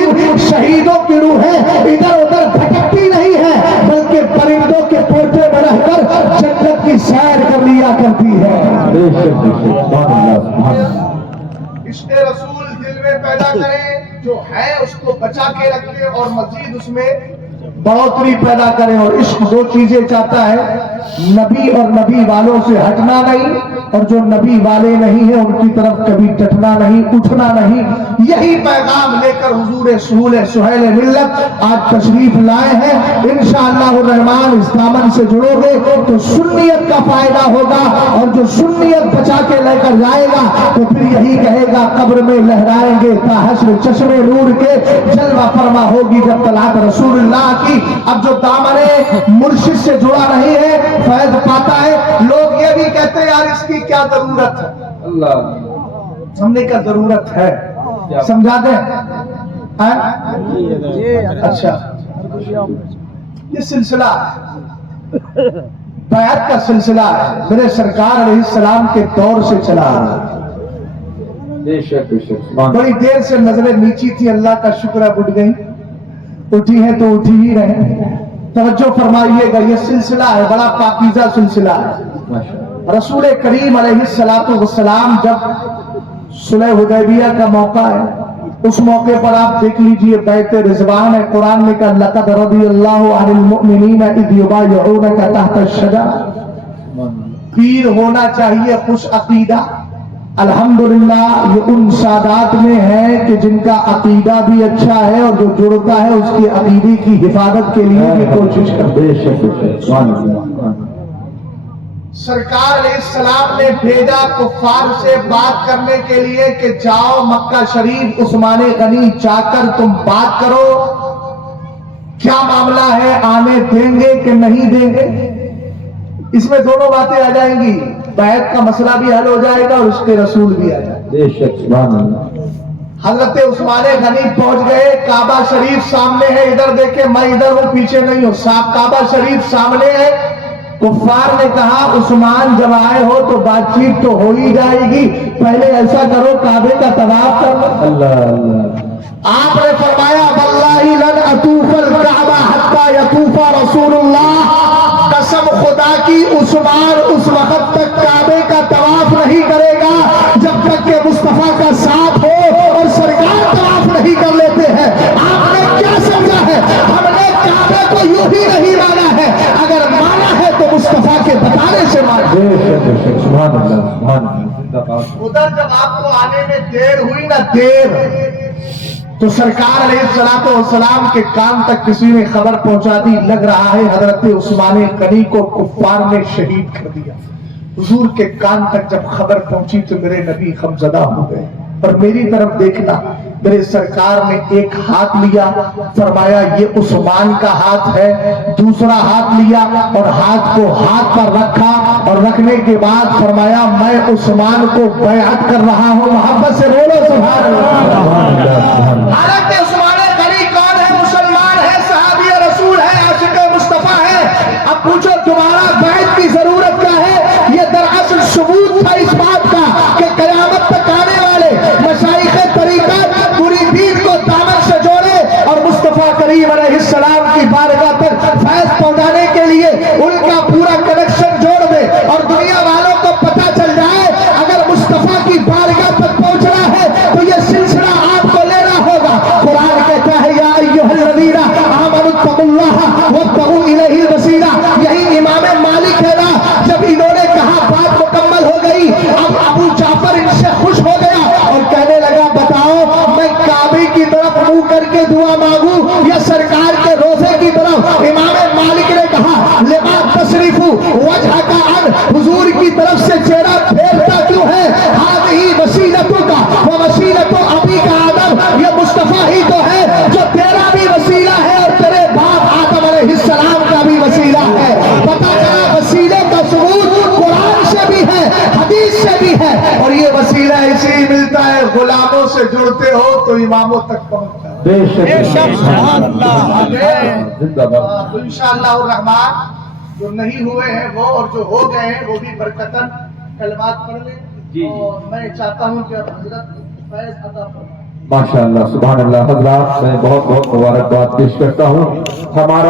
شہیدوں کی روحیں ادھر ادھر بھٹکتی نہیں ہے بلکہ پرندوں کے پورٹے میں رہ کر جنت کی سیر کر لیا کرتی ہے. عشق رسول دل میں پیدا کریں, جو ہے اس کو بچا کے رکھے اور مزید اس میں بڑھوتری پیدا کریں. اور عشق 2 چیزیں چاہتا ہے, نبی اور نبی والوں سے ہٹنا نہیں, اور جو نبی والے نہیں ہیں ان کی طرف کبھی ٹٹنا نہیں, اٹھنا نہیں. یہی پیغام لے کر حضور سہیل ملت آج تشریف لائے ہیں. انشاءاللہ الرحمن اس دامن سے جڑو گے تو سنیت کا فائدہ ہوگا, اور جو سنیت بچا کے لے کر جائے گا تو پھر یہی کہے گا قبر میں لہرائیں گے تا حشر چشمے نور کے, جلوہ فرما ہوگی جب طلعت رسول اللہ کی. اب جو دامن مرشد سے جڑا نہیں ہے فیض پاتا ہے. لوگ یہ بھی کہتے ہیں یار اس کی کیا ضرورت ہے, اللہ سمجھنے کا ضرورت ہے, سمجھا دیں. اچھا یہ سلسلہ बैत का सिलसिला मेरे सरकार अलैहिस्सलाम के दौर से चला आ रहा है। बेशक बेशक सुभान बड़ी देर से नजरें नीची थी, अल्लाह का शुक्र है उठ गई, उठी है तो उठी ही रहे। तवज्जो फरमाइएगा, ये सिलसिला है, बड़ा पाकीज़ा सिलसिला है। माशाअल्लाह। रसूल करीम अलैहिस्सलातु वस्सलाम जब सुलह हुदैबिया का मौका है, उस मौके पर आप देख लीजिए बैत रिजवान है। कुरान में कहा लक़द रज़ियल्लाहु अनिल मुमिनीना इज़ युबायिऊनका तहता अश-शजरा। पीर होना चाहिए खुश अकीदा। अल्हम्दुलिल्लाह ये उन सादात में है कि जिनका अकीदा भी अच्छा है और जो जुड़ता है उसकी अकीदे की हिफाजत के लिए भी कोशिश करते हैं। बेशक बेशक सुभान अल्लाह। सरकार अलैहिस्सलाम ने भेजा कुफ्फार से बात करने के लिए कि जाओ मक्का शरीफ उस्मान गनी जाकर तुम बात करो, क्या मामला है, आने देंगे कि नहीं देंगे। इसमें दोनों बातें आ जाएंगी, बैत का मसला भी हल हो जाएगा और उसके रसूल भी आ जाएंगे। बेशक सुभान अल्लाह। हजरत उस्मान गनी पहुंच गए, काबा शरीफ सामने है, इधर देखे मैं इधर हूं पीछे नहीं हूं, साफ काबा शरीफ सामने है। कुफ्फार ने कहा उस्मान जब आए हो तो बातचीत तो हो ही जाएगी, पहले ऐसा करो काबे का तवाफ कर लो। अल्लाह अल्लाह। आपने फरमाया वल्लाहि लन अतूफल काबा हत्ता यतूफा रसूलुल्लाह, कसम खुदा की उस्मान उस वक्त तक काबे का तवाफ नहीं करेगा जब तक के मुस्तफा का साथ हो और सरकार तवाफ नहीं कर लेते हैं। आपने क्या समझा है, हमने काबे को यूं ही नहीं माना है, अगर माना है तो मुस्तफा के बताने से माना। बेशक बेशक सुभान अल्लाह सुभान अल्लाह। जिंदाबाद। उधर जब आपको आने में देर हुई ना, देर, तो सरकार अलैहिस्सलातु वस्सलाम के कान तक किसी ने खबर पहुंचा दी, लग रहा है हजरत उस्मान गनी को कुफ्फार ने शहीद कर दिया। हुजूर के कान तक जब खबर पहुंची तो मेरे नबी खमजदा हो गए। पर मेरी तरफ देखना, मेरे सरकार ने एक हाथ लिया, फरमाया ये उस्मान का हाथ है, दूसरा हाथ लिया और हाथ को हाथ पर रखा और रखने के बाद फरमाया मैं उस्मान को बैअत कर रहा हूं। मोहब्बत से बोलो सुभान अल्लाह। हालांकि उस्मान गनी कौन है, मुसलमान है, सहाबी रसूल है, आशिक मुस्तफा है। अब पूछो तुम्हारा बैत की जरूरत क्या है, ये दरअसल सबूत था इस बात का कि कयामत तक आने वाले मशाइख तरीक़त मुरीदीन को दामन से जोड़े और मुस्तफा करीम अलैहिस्सलाम की बारगाह तक फैज़ पहुंचाने के लिए उनका पूरा कनेक्शन जोड़ दे और दुनिया वालों को पता चल जाए अगर मुस्तफा की बारगाह तक पहुंचना है तो ये सिलसिला आपको लेना होगा। कुरान कहता है या अय्युहल्लज़ीना आमनुत्तकुल्लाह वब्तगू इलैहिल वसीला। यही इमाम मालिक है ना, जब इन्होंने कहा बात मुकम्मल हो गई, अब अबू जाफर इनसे खुश हो गया और कहने लगा बताओ मैं काबे की तरफ मुंह करके दुआ मांगू या सरकार के रोजे की तरफ। इमाम मालिक ने कहा लिमा तशरीफू वजह का अन, हुजूर की तरफ से चेहरा फेरता क्यों है, हाज़िही वसीलतु का व वसीलतु अबी का आदम, ये मुस्तफा ही तो है जो तेरा भी वसीला है और तेरे बाप आदम अलैहिस्सलाम का भी वसीला है। पता चला वसीले का सबूत कुरान से भी है, हदीस से भी है, और ये वसीला इसलिए मिलता है गुलामों से जुड़ते हो तो इमामों तक पहुंचता है। बेशक सुभान अल्लाह। जिंदाबाद। तो इंशाअल्लाह रहमान जो नहीं हुए हैं वो और जो हो गए हैं वो भी बरकतन कलमात पढ़ लें और मैं चाहता हूं कि अब हजरत फैज़ अता फरमाएं। माशाअल्लाह सुभान अल्लाह। हजरात मैं बहुत बहुत मुबारकबाद पेश करता हूँ हमारा